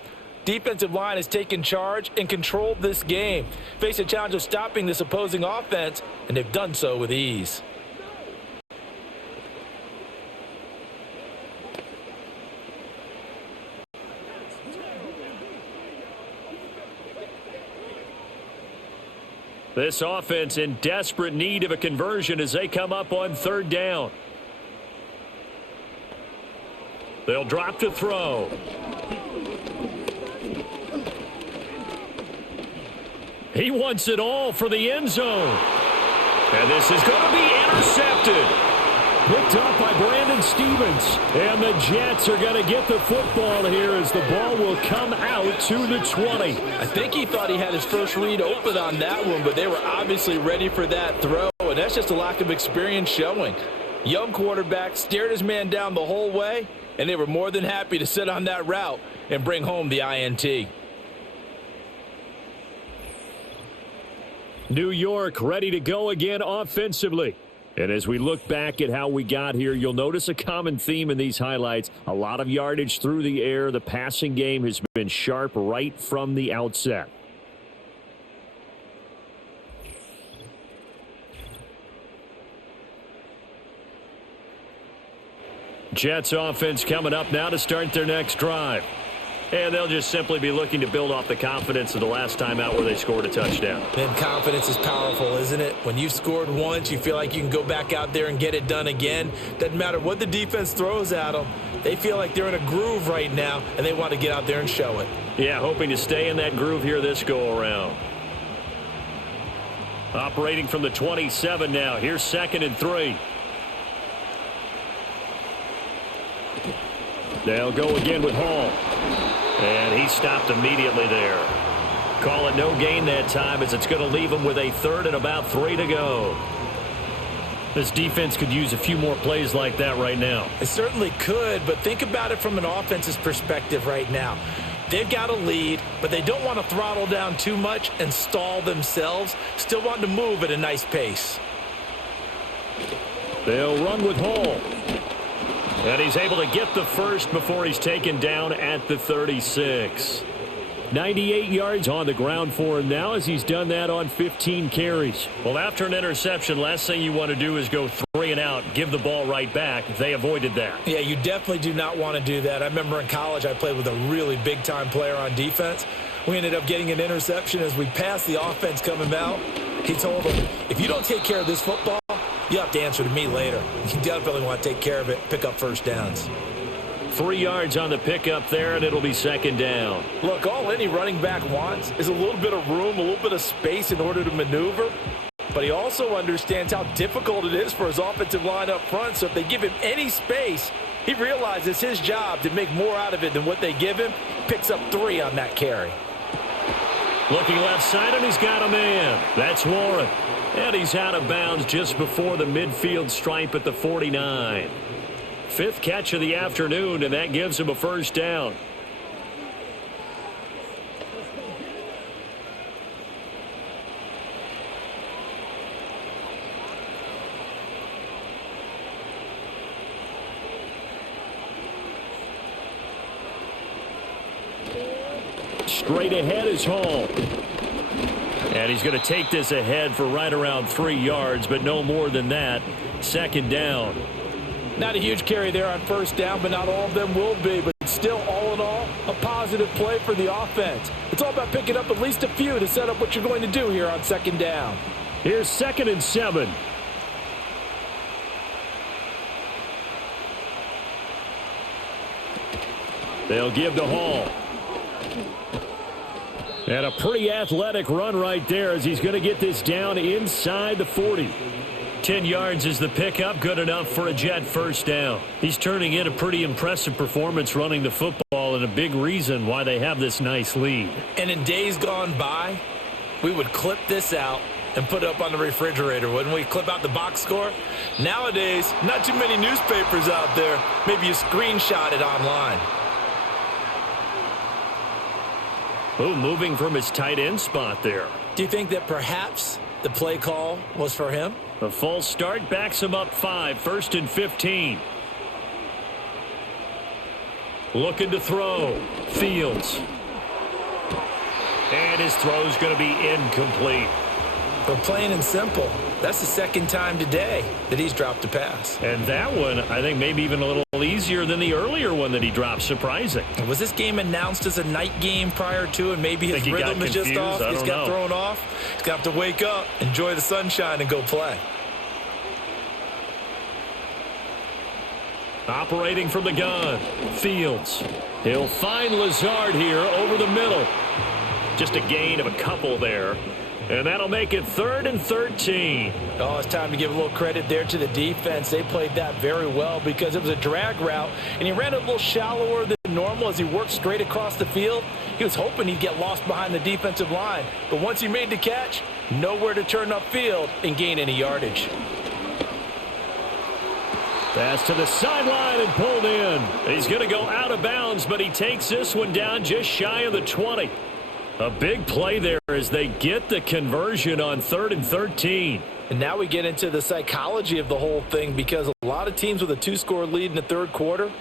Defensive line has taken charge and controlled this game. Face a challenge of stopping this opposing offense, and they've done so with ease. This offense in desperate need of a conversion as they come up on third down. They'll drop to throw. He wants it all for the end zone. And this is going to be intercepted. Picked up by Brandon Stevens. And the Jets are going to get the football here as the ball will come out to the 20. I think he thought he had his first read open on that one, but they were obviously ready for that throw, and that's just a lack of experience showing. Young quarterback stared his man down the whole way, and they were more than happy to sit on that route and bring home the INT. New York ready to go again offensively. And as we look back at how we got here, you'll notice a common theme in these highlights. A lot of yardage through the air. The passing game has been sharp right from the outset. Jets offense coming up now to start their next drive. And they'll just simply be looking to build off the confidence of the last time out where they scored a touchdown. And confidence is powerful, isn't it? When you've scored once, you feel like you can go back out there and get it done again. Doesn't matter what the defense throws at them. They feel like they're in a groove right now, and they want to get out there and show it. Yeah, hoping to stay in that groove here this go-around. Operating from the 27 now. Here's 2nd and 3. They'll go again with Hall. And he stopped immediately there. Call it no gain that time as it's going to leave him with a 3rd and about 3 to go. This defense could use a few more plays like that right now. It certainly could, but think about it from an offense's perspective right now. They've got a lead, but they don't want to throttle down too much and stall themselves. Still want to move at a nice pace. They'll run with Hall. And he's able to get the first before he's taken down at the 36. 98 yards on the ground for him now as he's done that on 15 carries. Well, after an interception, last thing you want to do is go 3 and out, give the ball right back. They avoided that. Yeah, you definitely do not want to do that. I remember in college I played with a really big-time player on defense. We ended up getting an interception as we passed the offense coming out. He told him, if you don't take care of this football, you have to answer to me later. You definitely want to take care of it, pick up first downs. 3 yards on the pickup there, and it'll be 2nd down. Look, all any running back wants is a little bit of room, a little bit of space in order to maneuver. But he also understands how difficult it is for his offensive line up front. So if they give him any space, he realizes his job to make more out of it than what they give him. Picks up 3 on that carry. Looking left side, and he's got a man. That's Warren. And he's out of bounds just before the midfield stripe at the 49. 5th catch of the afternoon, and that gives him a first down. Straight ahead is Hall. And he's going to take this ahead for right around 3 yards, but no more than that. 2nd down. Not a huge carry there on first down, but not all of them will be. But still, all in all, a positive play for the offense. It's all about picking up at least a few to set up what you're going to do here on 2nd down. Here's 2nd and 7. They'll give to Hall. And a pretty athletic run right there as he's going to get this down inside the 40. 10 yards is the pickup, good enough for a Jet first down. He's turning in a pretty impressive performance running the football and a big reason why they have this nice lead. And in days gone by, we would clip this out and put it up on the refrigerator, wouldn't we? Clip out the box score. Nowadays, not too many newspapers out there. Maybe you screenshot it online. Oh, moving from his tight end spot there. Do you think that perhaps the play call was for him? A false start backs him up 5, 1st and 15. Looking to throw. Fields. And his throw's going to be incomplete. But plain and simple, That's the second time today that he's dropped a pass. And that one, I think, maybe even a little easier than the earlier one that he dropped. Surprising. Was this game announced as a night game prior to, and maybe his rhythm is just off? He's got thrown off. He's got to wake up, enjoy the sunshine, and go play. Operating from the gun, Fields. He'll find Lazard here over the middle. Just a gain of a couple there. And that'll make it 3rd and 13. Oh, it's time to give a little credit there to the defense. They played that very well because it was a drag route, and he ran a little shallower than normal as he worked straight across the field. He was hoping he'd get lost behind the defensive line, but once he made the catch, nowhere to turn upfield and gain any yardage. Pass to the sideline and pulled in. He's going to go out of bounds, but he takes this one down just shy of the 20. A big play there as they get the conversion on 3rd and 13. And now we get into the psychology of the whole thing, because a lot of teams with a 2-score lead in the third quarter,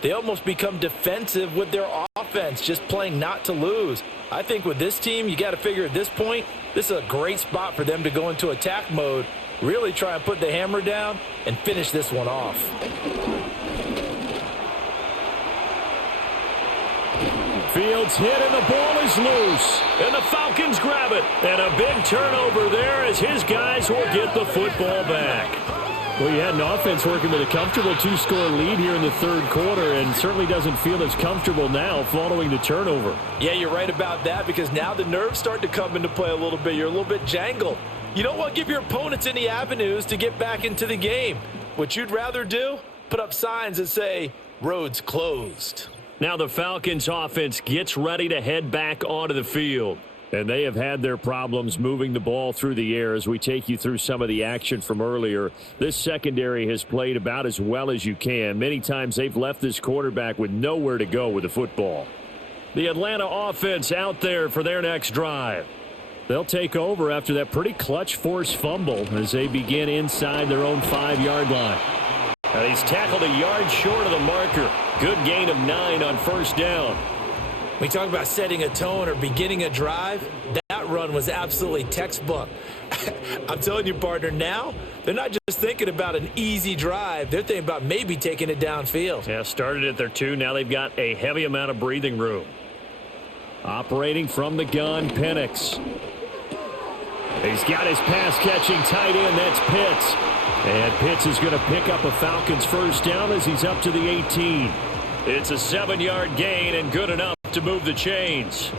they almost become defensive with their offense, just playing not to lose. I think with this team, you got to figure at this point, this is a great spot for them to go into attack mode, really try and put the hammer down and finish this one off. Fields hit and the ball is loose. And the Falcons grab it. And a big turnover there as his guys will get the football back. Well, you had an offense working with a comfortable 2-score lead here in the third quarter, and certainly doesn't feel as comfortable now following the turnover. Yeah, you're right about that, because now the nerves start to come into play a little bit. You're a little bit jangled. You don't want to give your opponents any avenues to get back into the game. What you'd rather do, put up signs that say, roads closed. Now the Falcons offense gets ready to head back onto the field. And they have had their problems moving the ball through the air as we take you through some of the action from earlier. This secondary has played about as well as you can. Many times they've left this quarterback with nowhere to go with the football. The Atlanta offense out there for their next drive. They'll take over after that pretty clutch forced fumble as they begin inside their own 5-yard line. And he's tackled a yard short of the marker. Good gain of 9 on first down. We talk about setting a tone or beginning a drive. That run was absolutely textbook. I'm telling you, partner, now they're not just thinking about an easy drive. They're thinking about maybe taking it downfield. Yeah, started at their 2. Now they've got a heavy amount of breathing room. Operating from the gun, Penix. He's got his pass-catching tight end. That's Pitts. And Pitts is going to pick up a Falcons first down as he's up to the 18. It's a 7-yard gain and good enough to move the chains.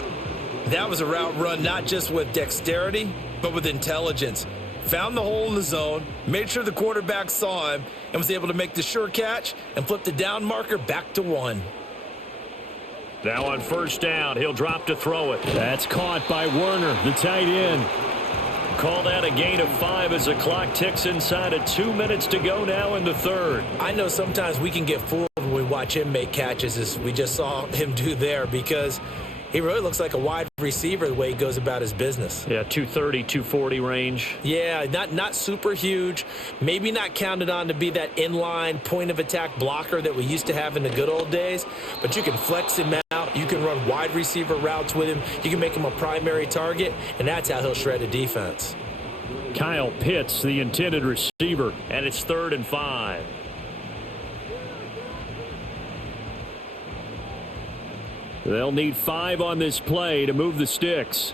That was a route run not just with dexterity, but with intelligence. Found the hole in the zone, made sure the quarterback saw him, and was able to make the sure catch and flip the down marker back to 1. Now on first down, he'll drop to throw it. That's caught by Werner, the tight end. Call that a gain of 5 as the clock ticks inside of 2 minutes to go now in the third. I know sometimes we can get fooled when we watch him make catches, as we just saw him do there, because he really looks like a wide receiver the way he goes about his business. Yeah, 230, 240 range. Yeah, not super huge. Maybe not counted on to be that inline point-of-attack blocker that we used to have in the good old days, but you can flex him out. You can run wide receiver routes with him. You can make him a primary target, and that's how he'll shred a defense. Kyle Pitts, the intended receiver, and it's 3rd and 5. They'll need 5 on this play to move the sticks.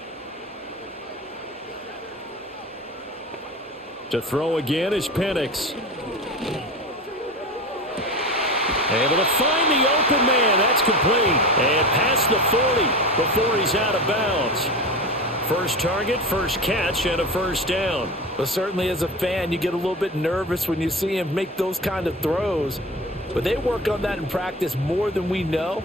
To throw again is Penix. Able to find the open man. That's complete. And past the 40 before he's out of bounds. First target, first catch, and a first down. Well, certainly as a fan, you get a little bit nervous when you see him make those kind of throws. But they work on that in practice more than we know.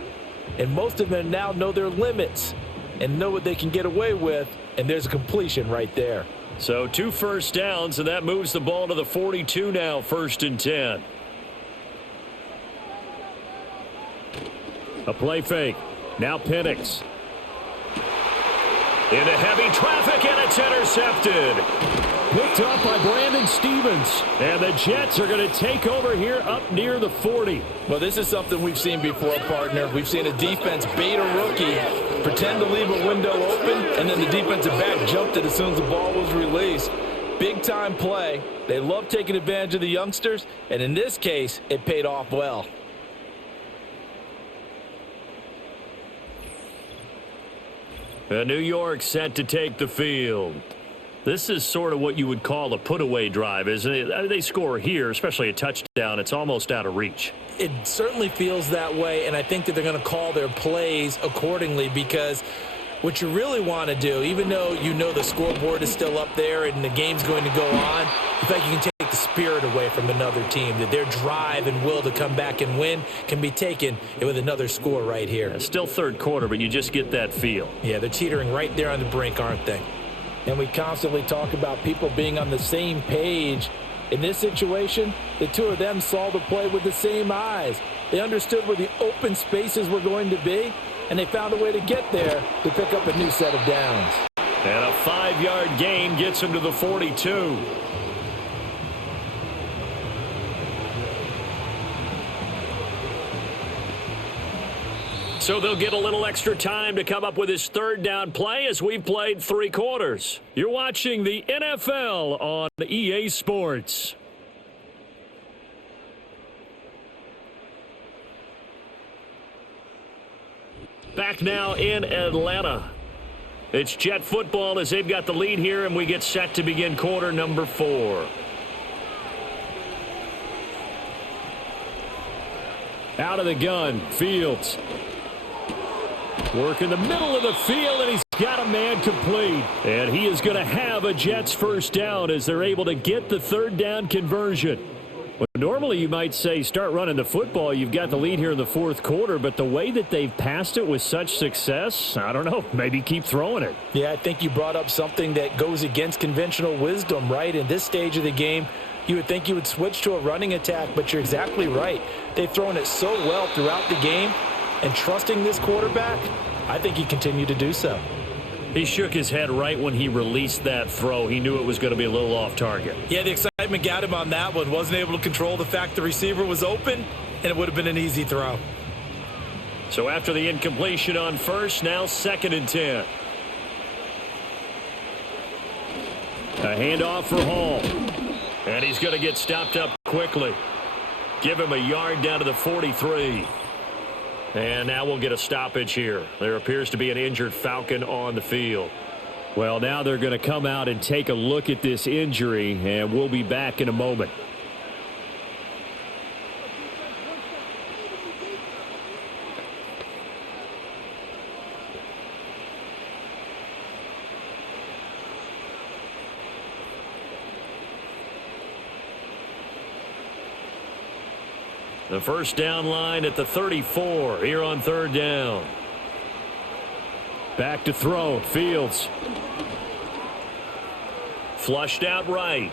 And most of them now know their limits and know what they can get away with. And there's a completion right there. So 2 first downs, and that moves the ball to the 42 now, 1st and 10. A play fake. Now Penix. Into heavy traffic, and it's intercepted. Picked up by Brandon Stevens. And the Jets are going to take over here up near the 40. Well, this is something we've seen before, partner. We've seen a defense bait a rookie, pretend to leave a window open, and then the defensive back jumped it as soon as the ball was released. big-time play. They love taking advantage of the youngsters, and in this case, it paid off well. New York set to take the field. This is sort of what you would call a put-away drive, isn't it? They score here, especially a touchdown. It's almost out of reach. It certainly feels that way, and I think that they're going to call their plays accordingly, because what you really want to do, even though you know the scoreboard is still up there and the game's going to go on, I think you can take the spirit away from another team, that their drive and will to come back and win can be taken with another score right here. Yeah, still third quarter, but you just get that feel. Yeah, they're teetering right there on the brink, aren't they? And we constantly talk about people being on the same page. In this situation, the two of them saw the play with the same eyes. They understood where the open spaces were going to be, and they found a way to get there to pick up a new set of downs. And a 5-yard gain gets him to the 42. So they'll get a little extra time to come up with his third down play as we've played 3 quarters. You're watching the NFL on EA Sports. Back now in Atlanta. It's Jet football as they've got the lead here, and we get set to begin quarter number 4. Out of the gun, Fields. Work in the middle of the field, and he's got a man complete. And he is going to have a Jets first down as they're able to get the third down conversion. Well, normally you might say start running the football. You've got the lead here in the fourth quarter, but the way that they've passed it with such success, I don't know, maybe keep throwing it. Yeah, I think you brought up something that goes against conventional wisdom, right? In this stage of the game, you would think you would switch to a running attack, but you're exactly right. They've thrown it so well throughout the game, and trusting this quarterback, I think he continued to do so. He shook his head right when he released that throw. He knew it was going to be a little off target. Yeah, the excitement got him on that one. Wasn't able to control the fact the receiver was open, and it would have been an easy throw. So after the incompletion on first, now 2nd and 10. A handoff for Hall. And he's going to get stopped up quickly. Give him a yard down to the 43. And now we'll get a stoppage here. There appears to be an injured Falcon on the field. Well, now they're going to come out and take a look at this injury, and we'll be back in a moment. The first down line at the 34 here on third down. Back to throw. Fields. Flushed out right.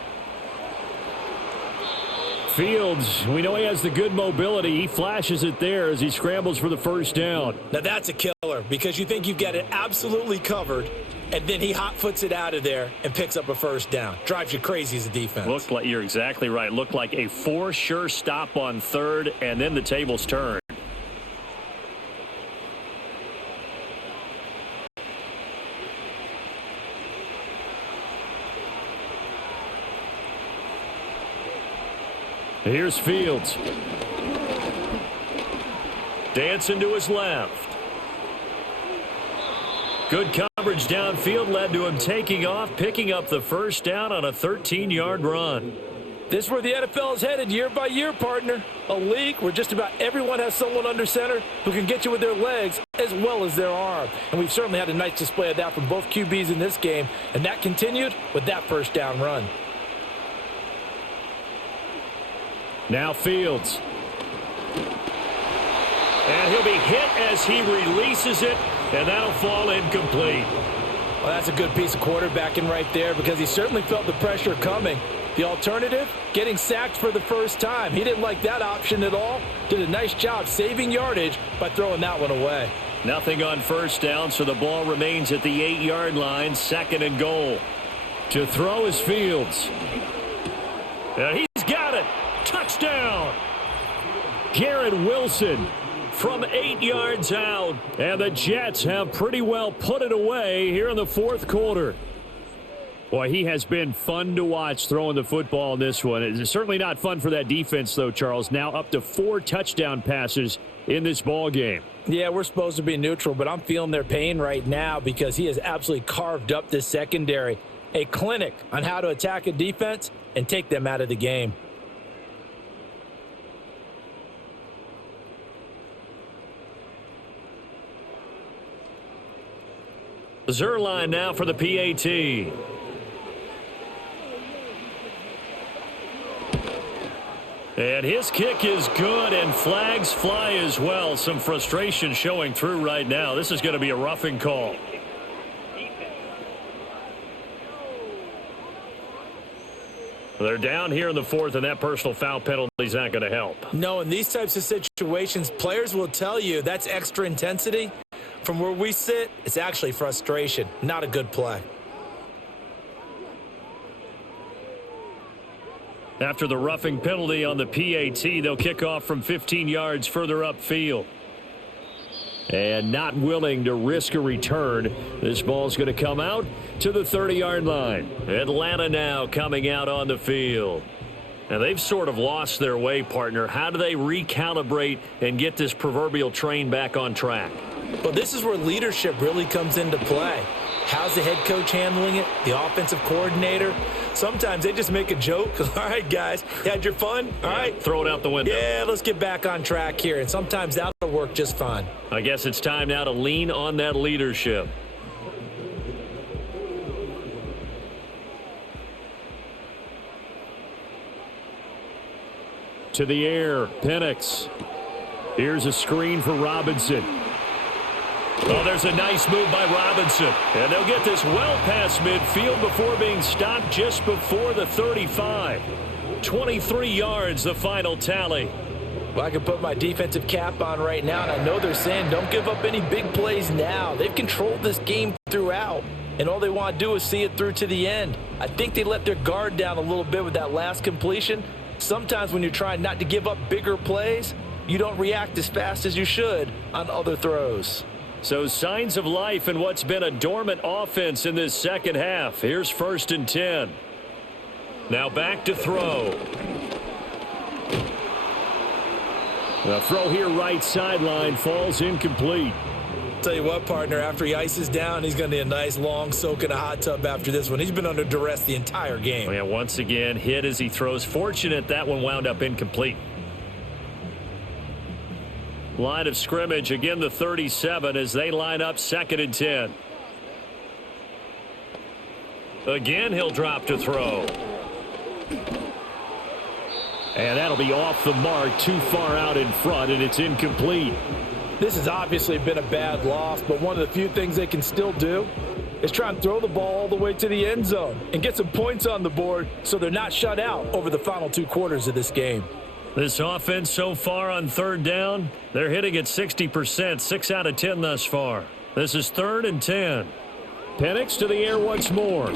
Fields, we know he has the good mobility. He flashes it there as he scrambles for the first down. Now that's a killer, because you think you've got it absolutely covered, and then he hot foots it out of there and picks up a first down. Drives you crazy as a defense. Looked like, you're exactly right. Looked like a for sure stop on third, and then the tables turned. Here's Fields. Dancing to his left. Good coverage downfield led to him taking off, picking up the first down on a 13-yard run. This is where the NFL is headed year by year, partner. A league where just about everyone has someone under center who can get you with their legs as well as their arm. And we've certainly had a nice display of that from both QBs in this game, and that continued with that first down run. Now Fields. And he'll be hit as he releases it, and that'll fall incomplete. Well, that's a good piece of quarterbacking right there, because he certainly felt the pressure coming. The alternative, getting sacked for the first time. He didn't like that option at all. Did a nice job saving yardage by throwing that one away. Nothing on first down, so the ball remains at the 8-yard line, 2nd and goal. To throw is Fields. And he's got it. Touchdown. Garrett Wilson from 8 yards out. And the Jets have pretty well put it away here in the fourth quarter. Boy, he has been fun to watch throwing the football in this one. It's certainly not fun for that defense, though, Charles. Now up to 4 touchdown passes in this ball game. Yeah, we're supposed to be neutral, but I'm feeling their pain right now because he has absolutely carved up this secondary. A clinic on how to attack a defense and take them out of the game. Zerline now for the PAT. And his kick is good, and flags fly as well. Some frustration showing through right now. This is going to be a roughing call. They're down here in the 4th, and that personal foul penalty is not going to help. No, in these types of situations, players will tell you that's extra intensity. From where we sit, it's actually frustration, not a good play. After the roughing penalty on the PAT, they'll kick off from 15 yards further upfield. And not willing to risk a return. This ball's going to come out to the 30-yard line. Atlanta now coming out on the field. Now, they've sort of lost their way, partner. How do they recalibrate and get this proverbial train back on track? Well, this is where leadership really comes into play. How's the head coach handling it? The offensive coordinator? Sometimes they just make a joke. All right, guys, you had your fun? All right. Throw it out the window. Yeah, let's get back on track here. And sometimes that'll work just fine. I guess it's time now to lean on that leadership. To the air, Penix. Here's a screen for Robinson. Oh, there's a nice move by Robinson. And they'll get this well past midfield before being stopped just before the 35. 23 yards, the final tally. Well, I can put my defensive cap on right now, and I know they're saying don't give up any big plays now. They've controlled this game throughout, and all they want to do is see it through to the end. I think they let their guard down a little bit with that last completion. Sometimes when you're trying not to give up bigger plays, you don't react as fast as you should on other throws. So signs of life in what's been a dormant offense in this second half. Here's 1st and 10. Now back to throw. The throw here right sideline falls incomplete. Tell you what, partner, after he ices down, he's going to need a nice long soak in a hot tub after this one. He's been under duress the entire game. Oh, yeah, once again, hit as he throws. Fortunate that one wound up incomplete. Line of scrimmage, again the 37 as they line up 2nd and 10. Again, he'll drop to throw. And that'll be off the mark, too far out in front, and it's incomplete. This has obviously been a bad loss, but one of the few things they can still do is try and throw the ball all the way to the end zone and get some points on the board so they're not shut out over the final 2 quarters of this game. This offense so far on 3rd down, they're hitting at 60%, 6 out of 10 thus far. This is 3rd and 10. Penix to the air once more.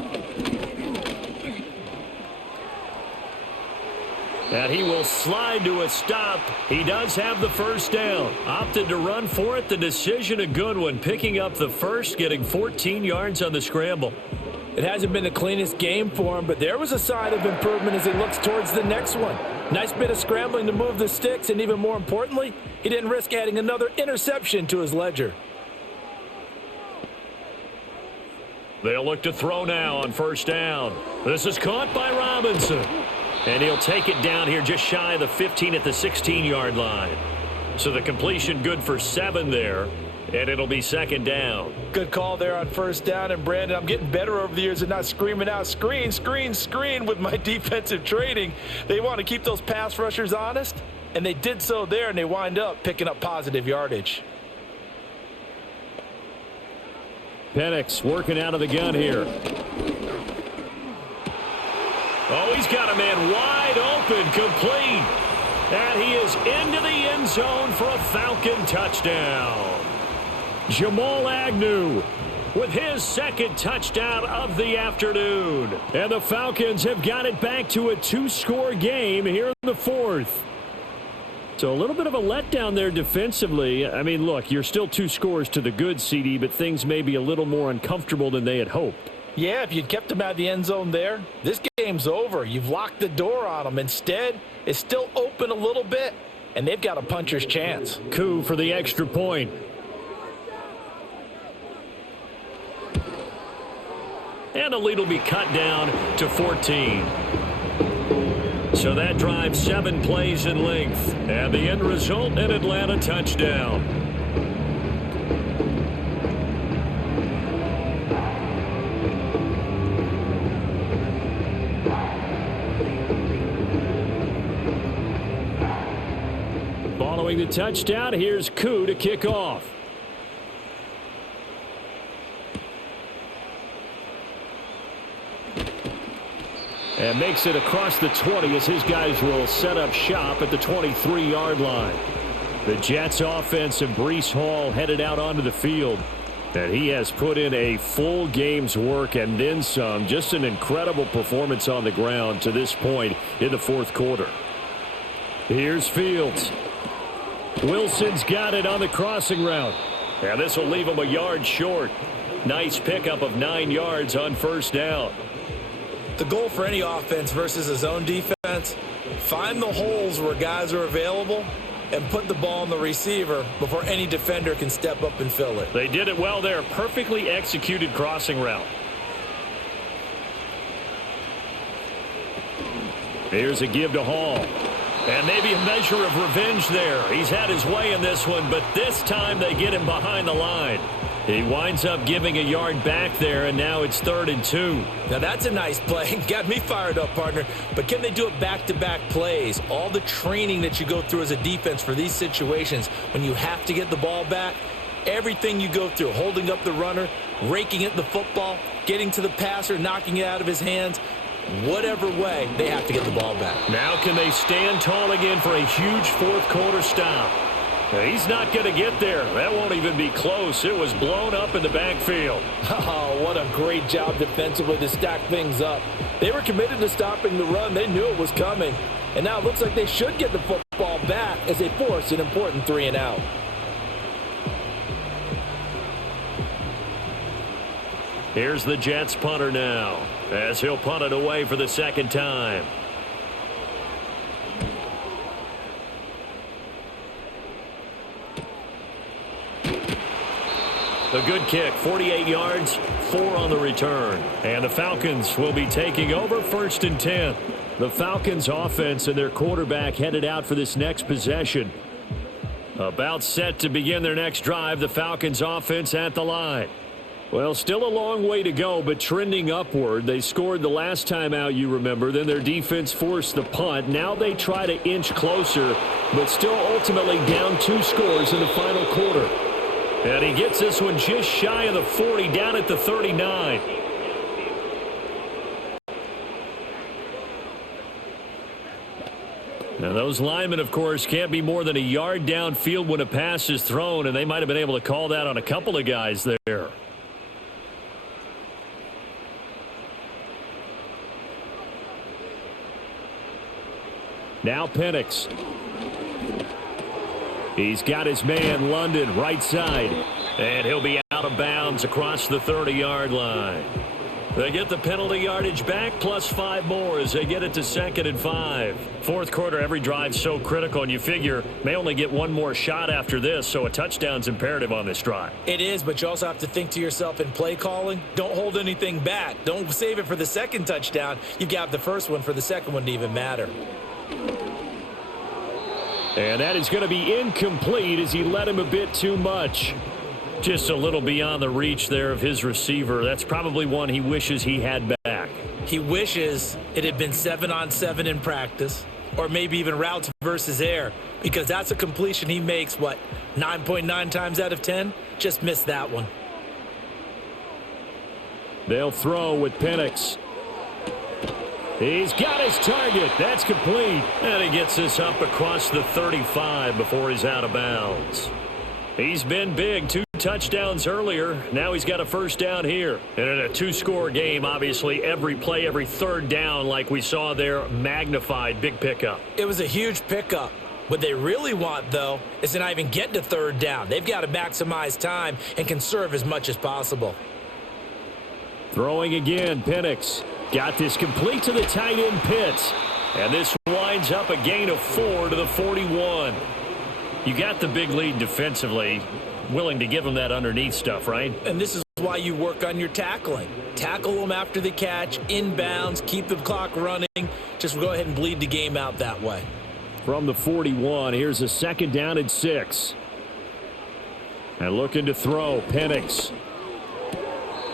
And he will slide to a stop. He does have the 1st down. Opted to run for it. The decision a good one. Picking up the 1st, getting 14 yards on the scramble. It hasn't been the cleanest game for him, but there was a sign of improvement as he looks towards the next one. Nice bit of scrambling to move the sticks, and even more importantly, he didn't risk adding another interception to his ledger. They'll look to throw now on 1st down. This is caught by Robinson. And he'll take it down here just shy of the 15 at the 16-yard line. So the completion good for 7 there. And it'll be 2nd down. Good call there on 1st down. And, Brandon, I'm getting better over the years at not screaming out, screen, screen, screen with my defensive training. They want to keep those pass rushers honest, and they did so there, and they wind up picking up positive yardage. Penix working out of the gun here. Oh, he's got a man wide open, complete. And he is into the end zone for a Falcon touchdown. Jamal Agnew with his 2nd touchdown of the afternoon. And the Falcons have got it back to a 2-score game here in the 4th. So a little bit of a letdown there defensively. I mean, look, you're still 2 scores to the good, CD, but things may be a little more uncomfortable than they had hoped. Yeah, if you'd kept him out of the end zone there, this game's over. You've locked the door on him. Instead, it's still open a little bit, and they've got a puncher's chance. Coup for the extra point. And the lead will be cut down to 14. So that drives 7 plays in length. And the end result, an Atlanta touchdown. Following the touchdown, here's Coup to kick off. And makes it across the 20 as his guys will set up shop at the 23-yard line. The Jets offense and Breece Hall headed out onto the field. And he has put in a full game's work and then some. Just an incredible performance on the ground to this point in the fourth quarter. Here's Fields. Wilson's got it on the crossing route. And this will leave him a yard short. Nice pickup of 9 yards on first down. The goal for any offense versus his own defense, find the holes where guys are available and put the ball on the receiver before any defender can step up and fill it. They did it well there. Perfectly executed crossing route. Here's a give to Hall. And maybe a measure of revenge there. He's had his way in this one, but this time they get him behind the line. He winds up giving a yard back there, and now it's 3rd and 2. Now that's a nice play. Got me fired up, partner. But can they do it back-to-back plays? All the training that you go through as a defense for these situations, when you have to get the ball back, everything you go through, holding up the runner, raking at the football, getting to the passer, knocking it out of his hands, whatever way, they have to get the ball back. Now can they stand tall again for a huge fourth quarter stop? He's not going to get there. That won't even be close. It was blown up in the backfield. Oh, what a great job defensively to stack things up. They were committed to stopping the run. They knew it was coming. And now it looks like they should get the football back as they force an important 3-and-out. Here's the Jets punter now as he'll punt it away for the second time. A good kick, 48 yards, 4 on the return. And the Falcons will be taking over 1st and 10. The Falcons offense and their quarterback headed out for this next possession. About set to begin their next drive, the Falcons offense at the line. Well, still a long way to go, but trending upward. They scored the last time out, you remember. Then their defense forced the punt. Now they try to inch closer, but still ultimately down 2 scores in the final quarter. And he gets this one just shy of the 40, down at the 39. Now those linemen, of course, can't be more than a yard downfield when a pass is thrown, and they might have been able to call that on a couple of guys there. Now Penix. He's got his man, London, right side. And he'll be out of bounds across the 30-yard line. They get the penalty yardage back, plus 5 more as they get it to 2nd and 5. Fourth quarter, every drive so critical, and you figure may only get one more shot after this, so a touchdown's imperative on this drive. It is, but you also have to think to yourself in play calling, don't hold anything back. Don't save it for the second touchdown. You've got the first one for the second one to even matter. And that is going to be incomplete as he led him a bit too much. Just a little beyond the reach there of his receiver. That's probably one he wishes he had back. He wishes it had been 7-on-7 in practice, or maybe even routes versus air, because that's a completion he makes, 9.9 times out of 10? Just missed that one. They'll throw with Penix. He's got his target. That's complete. And he gets this up across the 35 before he's out of bounds. He's been big. 2 touchdowns earlier. Now he's got a first down here. And in a 2-score game, obviously, every play, every third down, like we saw there, magnified. Big pickup. It was a huge pickup. What they really want, though, is to not even get to third down. They've got to maximize time and conserve as much as possible. Throwing again, Penix. Got this complete to the tight end Pitts. And this winds up a gain of 4 to the 41. You got the big lead defensively. Willing to give them that underneath stuff, right? And this is why you work on your tackling. Tackle them after the catch, inbounds, keep the clock running. Just go ahead and bleed the game out that way. From the 41, here's a 2nd down and 6. And looking to throw, Penix.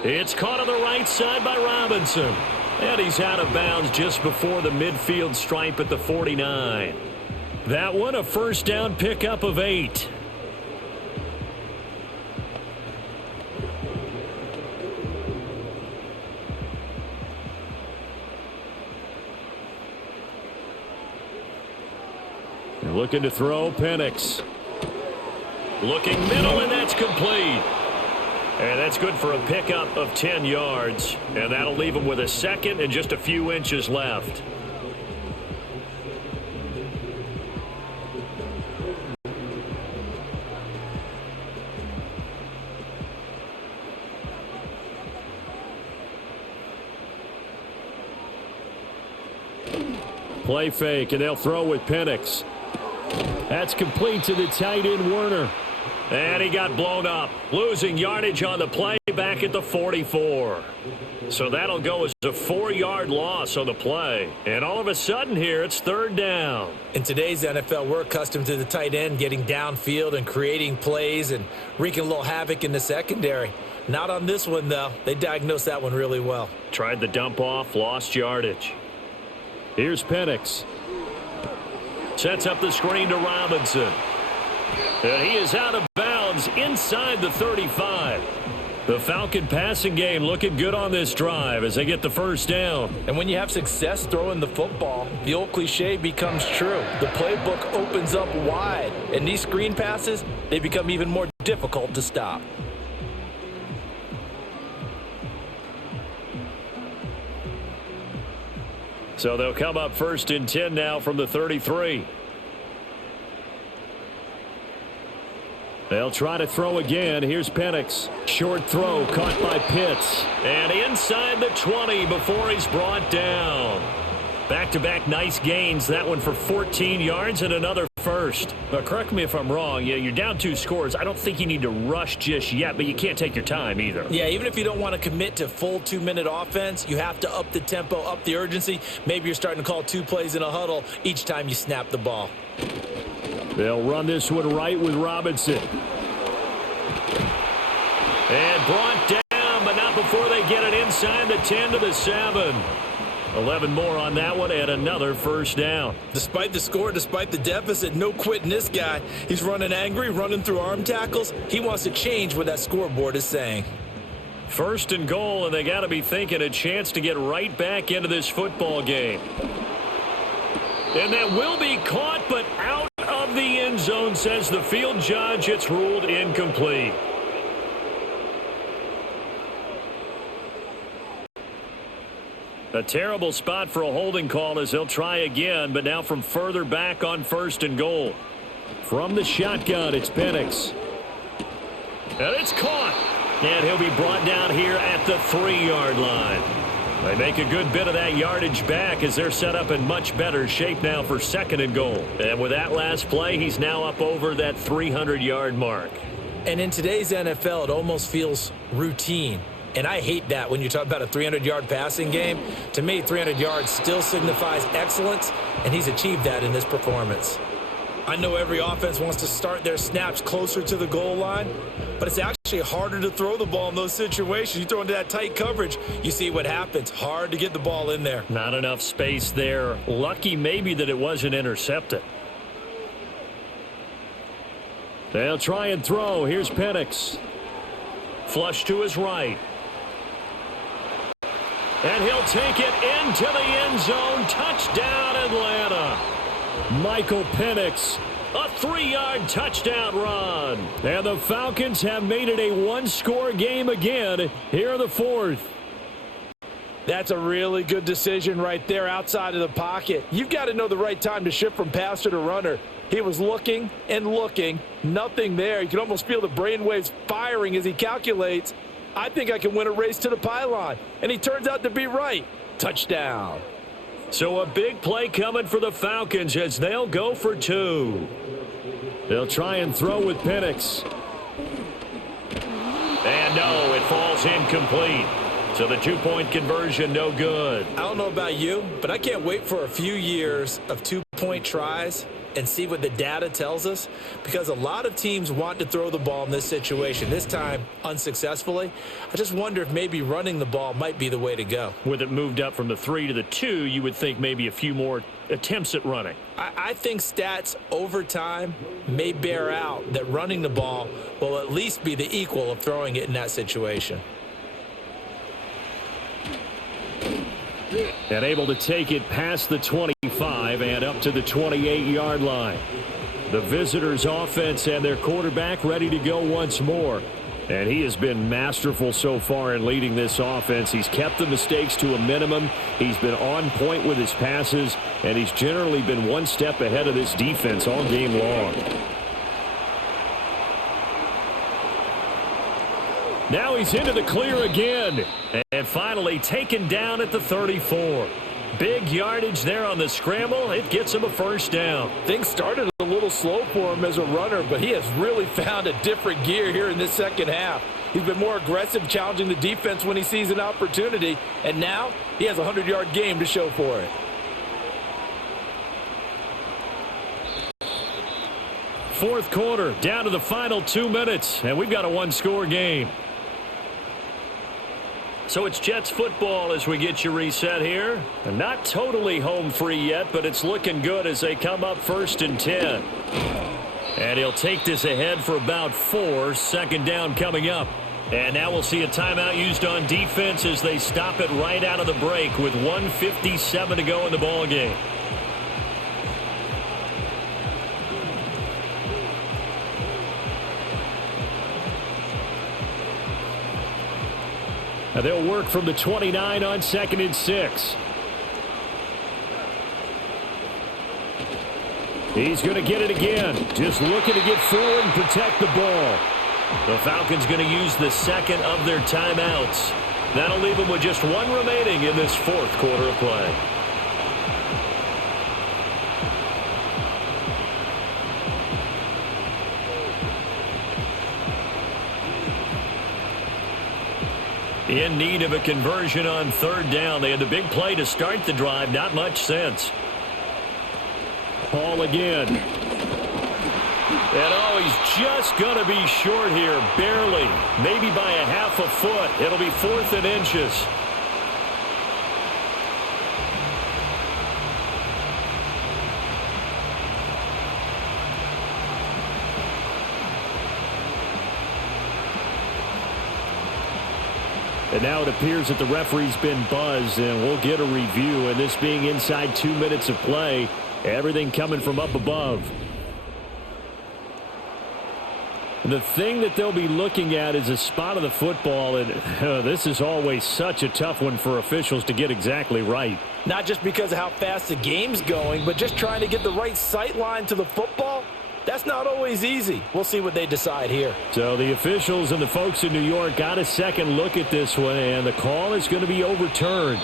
It's caught on the right side by Robinson. And he's out of bounds just before the midfield stripe at the 49. That one a 1st down pickup of 8. And looking to throw, Penix. Looking middle, and that's complete. And that's good for a pickup of 10 yards. And that'll leave him with a 2nd and just a few inches left. Play fake, and they'll throw with Penix. That's complete to the tight end, Werner. And he got blown up, losing yardage on the play back at the 44. So that'll go as a 4-yard loss on the play. And all of a sudden here, it's 3rd down. In today's NFL, we're accustomed to the tight end getting downfield and creating plays and wreaking a little havoc in the secondary. Not on this one, though. They diagnosed that one really well. Tried the dump off, lost yardage. Here's Penix. Sets up the screen to Robinson. And he is out of bounds inside the 35. The Falcon passing game looking good on this drive as they get the 1st down. And when you have success throwing the football, the old cliche becomes true. The playbook opens up wide. And these screen passes, they become even more difficult to stop. So they'll come up 1st and 10 now from the 33. They'll try to throw again. Here's Penix. Short throw caught by Pitts. And inside the 20 before he's brought down. Back-to-back nice gains. That one for 14 yards and another 1st. But correct me if I'm wrong. You're down 2 scores. I don't think you need to rush just yet, but you can't take your time either. Yeah, even if you don't want to commit to full 2-minute offense, you have to up the tempo, up the urgency. Maybe you're starting to call 2 plays in a huddle each time you snap the ball. They'll run this one right with Robinson. And brought down, but not before they get it inside the 10 to the 7. 11 more on that one and another 1st down. Despite the score, despite the deficit, no quitting this guy. He's running angry, running through arm tackles. He wants to change what that scoreboard is saying. 1st and goal, and they got to be thinking a chance to get right back into this football game. And that will be caught, but out of the end zone, says the field judge. It's ruled incomplete. A terrible spot for a holding call as they'll try again, but now from further back on 1st and goal. From the shotgun, it's Penix. And it's caught. And he'll be brought down here at the 3-yard line. They make a good bit of that yardage back as they're set up in much better shape now for 2nd and goal. And with that last play, he's now up over that 300-yard mark. And in today's NFL, it almost feels routine. And I hate that when you talk about a 300-yard passing game. To me, 300 yards still signifies excellence, and he's achieved that in this performance. I know every offense wants to start their snaps closer to the goal line, but it's actually harder to throw the ball in those situations. You throw into that tight coverage, you see what happens. Hard to get the ball in there. Not enough space there. Lucky maybe that it wasn't intercepted. They'll try and throw. Here's Penix. Flush to his right. And he'll take it into the end zone. Touchdown, Atlanta. Michael Penix, a 3-yard touchdown run. And the Falcons have made it a 1-score game again here in the 4th. That's a really good decision right there outside of the pocket. You've got to know the right time to shift from passer to runner. He was looking and looking, nothing there. You can almost feel the brainwaves firing as he calculates, I think I can win a race to the pylon. And he turns out to be right. Touchdown. So a big play coming for the Falcons as they'll go for 2. They'll try and throw with Penix. And no, it falls incomplete. So the 2-point conversion, no good. I don't know about you, but I can't wait for a few years of 2-point tries and see what the data tells us, because a lot of teams want to throw the ball in this situation, this time unsuccessfully. I just wonder if maybe running the ball might be the way to go. With it moved up from the 3 to the 2, you would think maybe a few more attempts at running. I think stats over time may bear out that running the ball will at least be the equal of throwing it in that situation. And able to take it past the 25 and up to the 28-yard line. The visitors' offense and their quarterback ready to go once more. And he has been masterful so far in leading this offense. He's kept the mistakes to a minimum. He's been on point with his passes, and he's generally been one step ahead of this defense all game long. Now he's into the clear again. And finally taken down at the 34. Big yardage there on the scramble. It gets him a first down. Things started a little slow for him as a runner, but he has really found a different gear here in this second half. He's been more aggressive, challenging the defense when he sees an opportunity, and now he has a 100-yard game to show for it. Fourth quarter, down to the final 2 minutes, and we've got a one-score game. So it's Jets football as we get you reset here. And not totally home free yet, but it's looking good as they come up 1st and 10. And he'll take this ahead for about 4. Second down coming up. And now we'll see a timeout used on defense as they stop it right out of the break with 1:57 to go in the ball game. Now they'll work from the 29 on 2nd and 6. He's going to get it again. Just looking to get forward and protect the ball. The Falcons going to use the second of their timeouts. That'll leave them with just 1 remaining in this 4th quarter of play. In need of a conversion on 3rd down. They had the big play to start the drive. Not much sense. Paul again. And oh, he's just going to be short here. Barely. Maybe by a half a foot. It'll be 4th and inches. And now it appears that the referee's been buzzed, and we'll get a review. And this being inside 2 minutes of play, everything coming from up above. The thing that they'll be looking at is a spot of the football, and this is always such a tough one for officials to get exactly right. Not just because of how fast the game's going, but just trying to get the right sight line to the football. That's not always easy. We'll see what they decide here. So the officials and the folks in New York got a second look at this one, and the call is going to be overturned.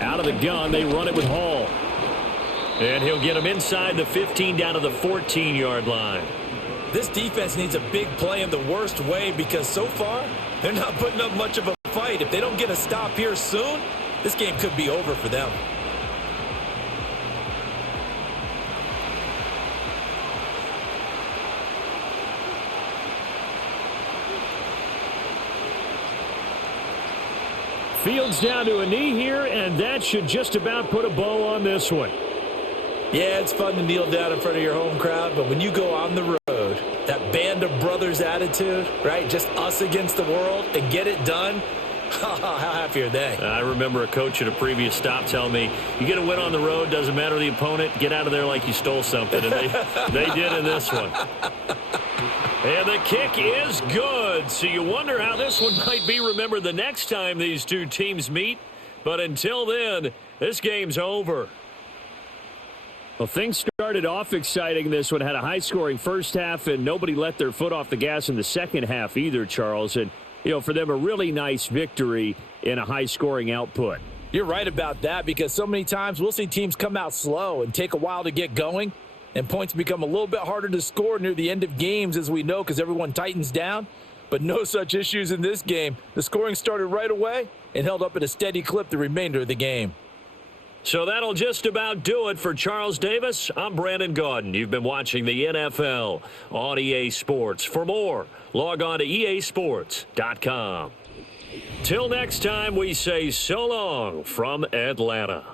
Out of the gun, they run it with Hall. And he'll get him inside the 15 down to the 14-yard line. This defense needs a big play in the worst way because so far, they're not putting up much of a fight. If they don't get a stop here soon, this game could be over for them. Fields down to a knee here, and that should just about put a bow on this one. Yeah, it's fun to kneel down in front of your home crowd, but when you go on the road, that band of brothers attitude, right, just us against the world, and get it done, How happy are they? I remember a coach at a previous stop telling me, you get a win on the road, doesn't matter the opponent, get out of there like you stole something. And they did in this one. And the kick is good. So you wonder how this one might be remembered the next time these two teams meet. But until then, this game's over. Well, things started off exciting. This one had a high-scoring first half, and nobody let their foot off the gas in the second half either, Charles. And, for them, a really nice victory in a high-scoring output. You're right about that, because so many times we'll see teams come out slow and take a while to get going, and points become a little bit harder to score near the end of games, as we know, because everyone tightens down. But no such issues in this game. The scoring started right away and held up at a steady clip the remainder of the game. So that'll just about do it for Charles Davis. I'm Brandon Gaudin. You've been watching the NFL on EA Sports. For more, log on to easports.com. Till next time, we say so long from Atlanta.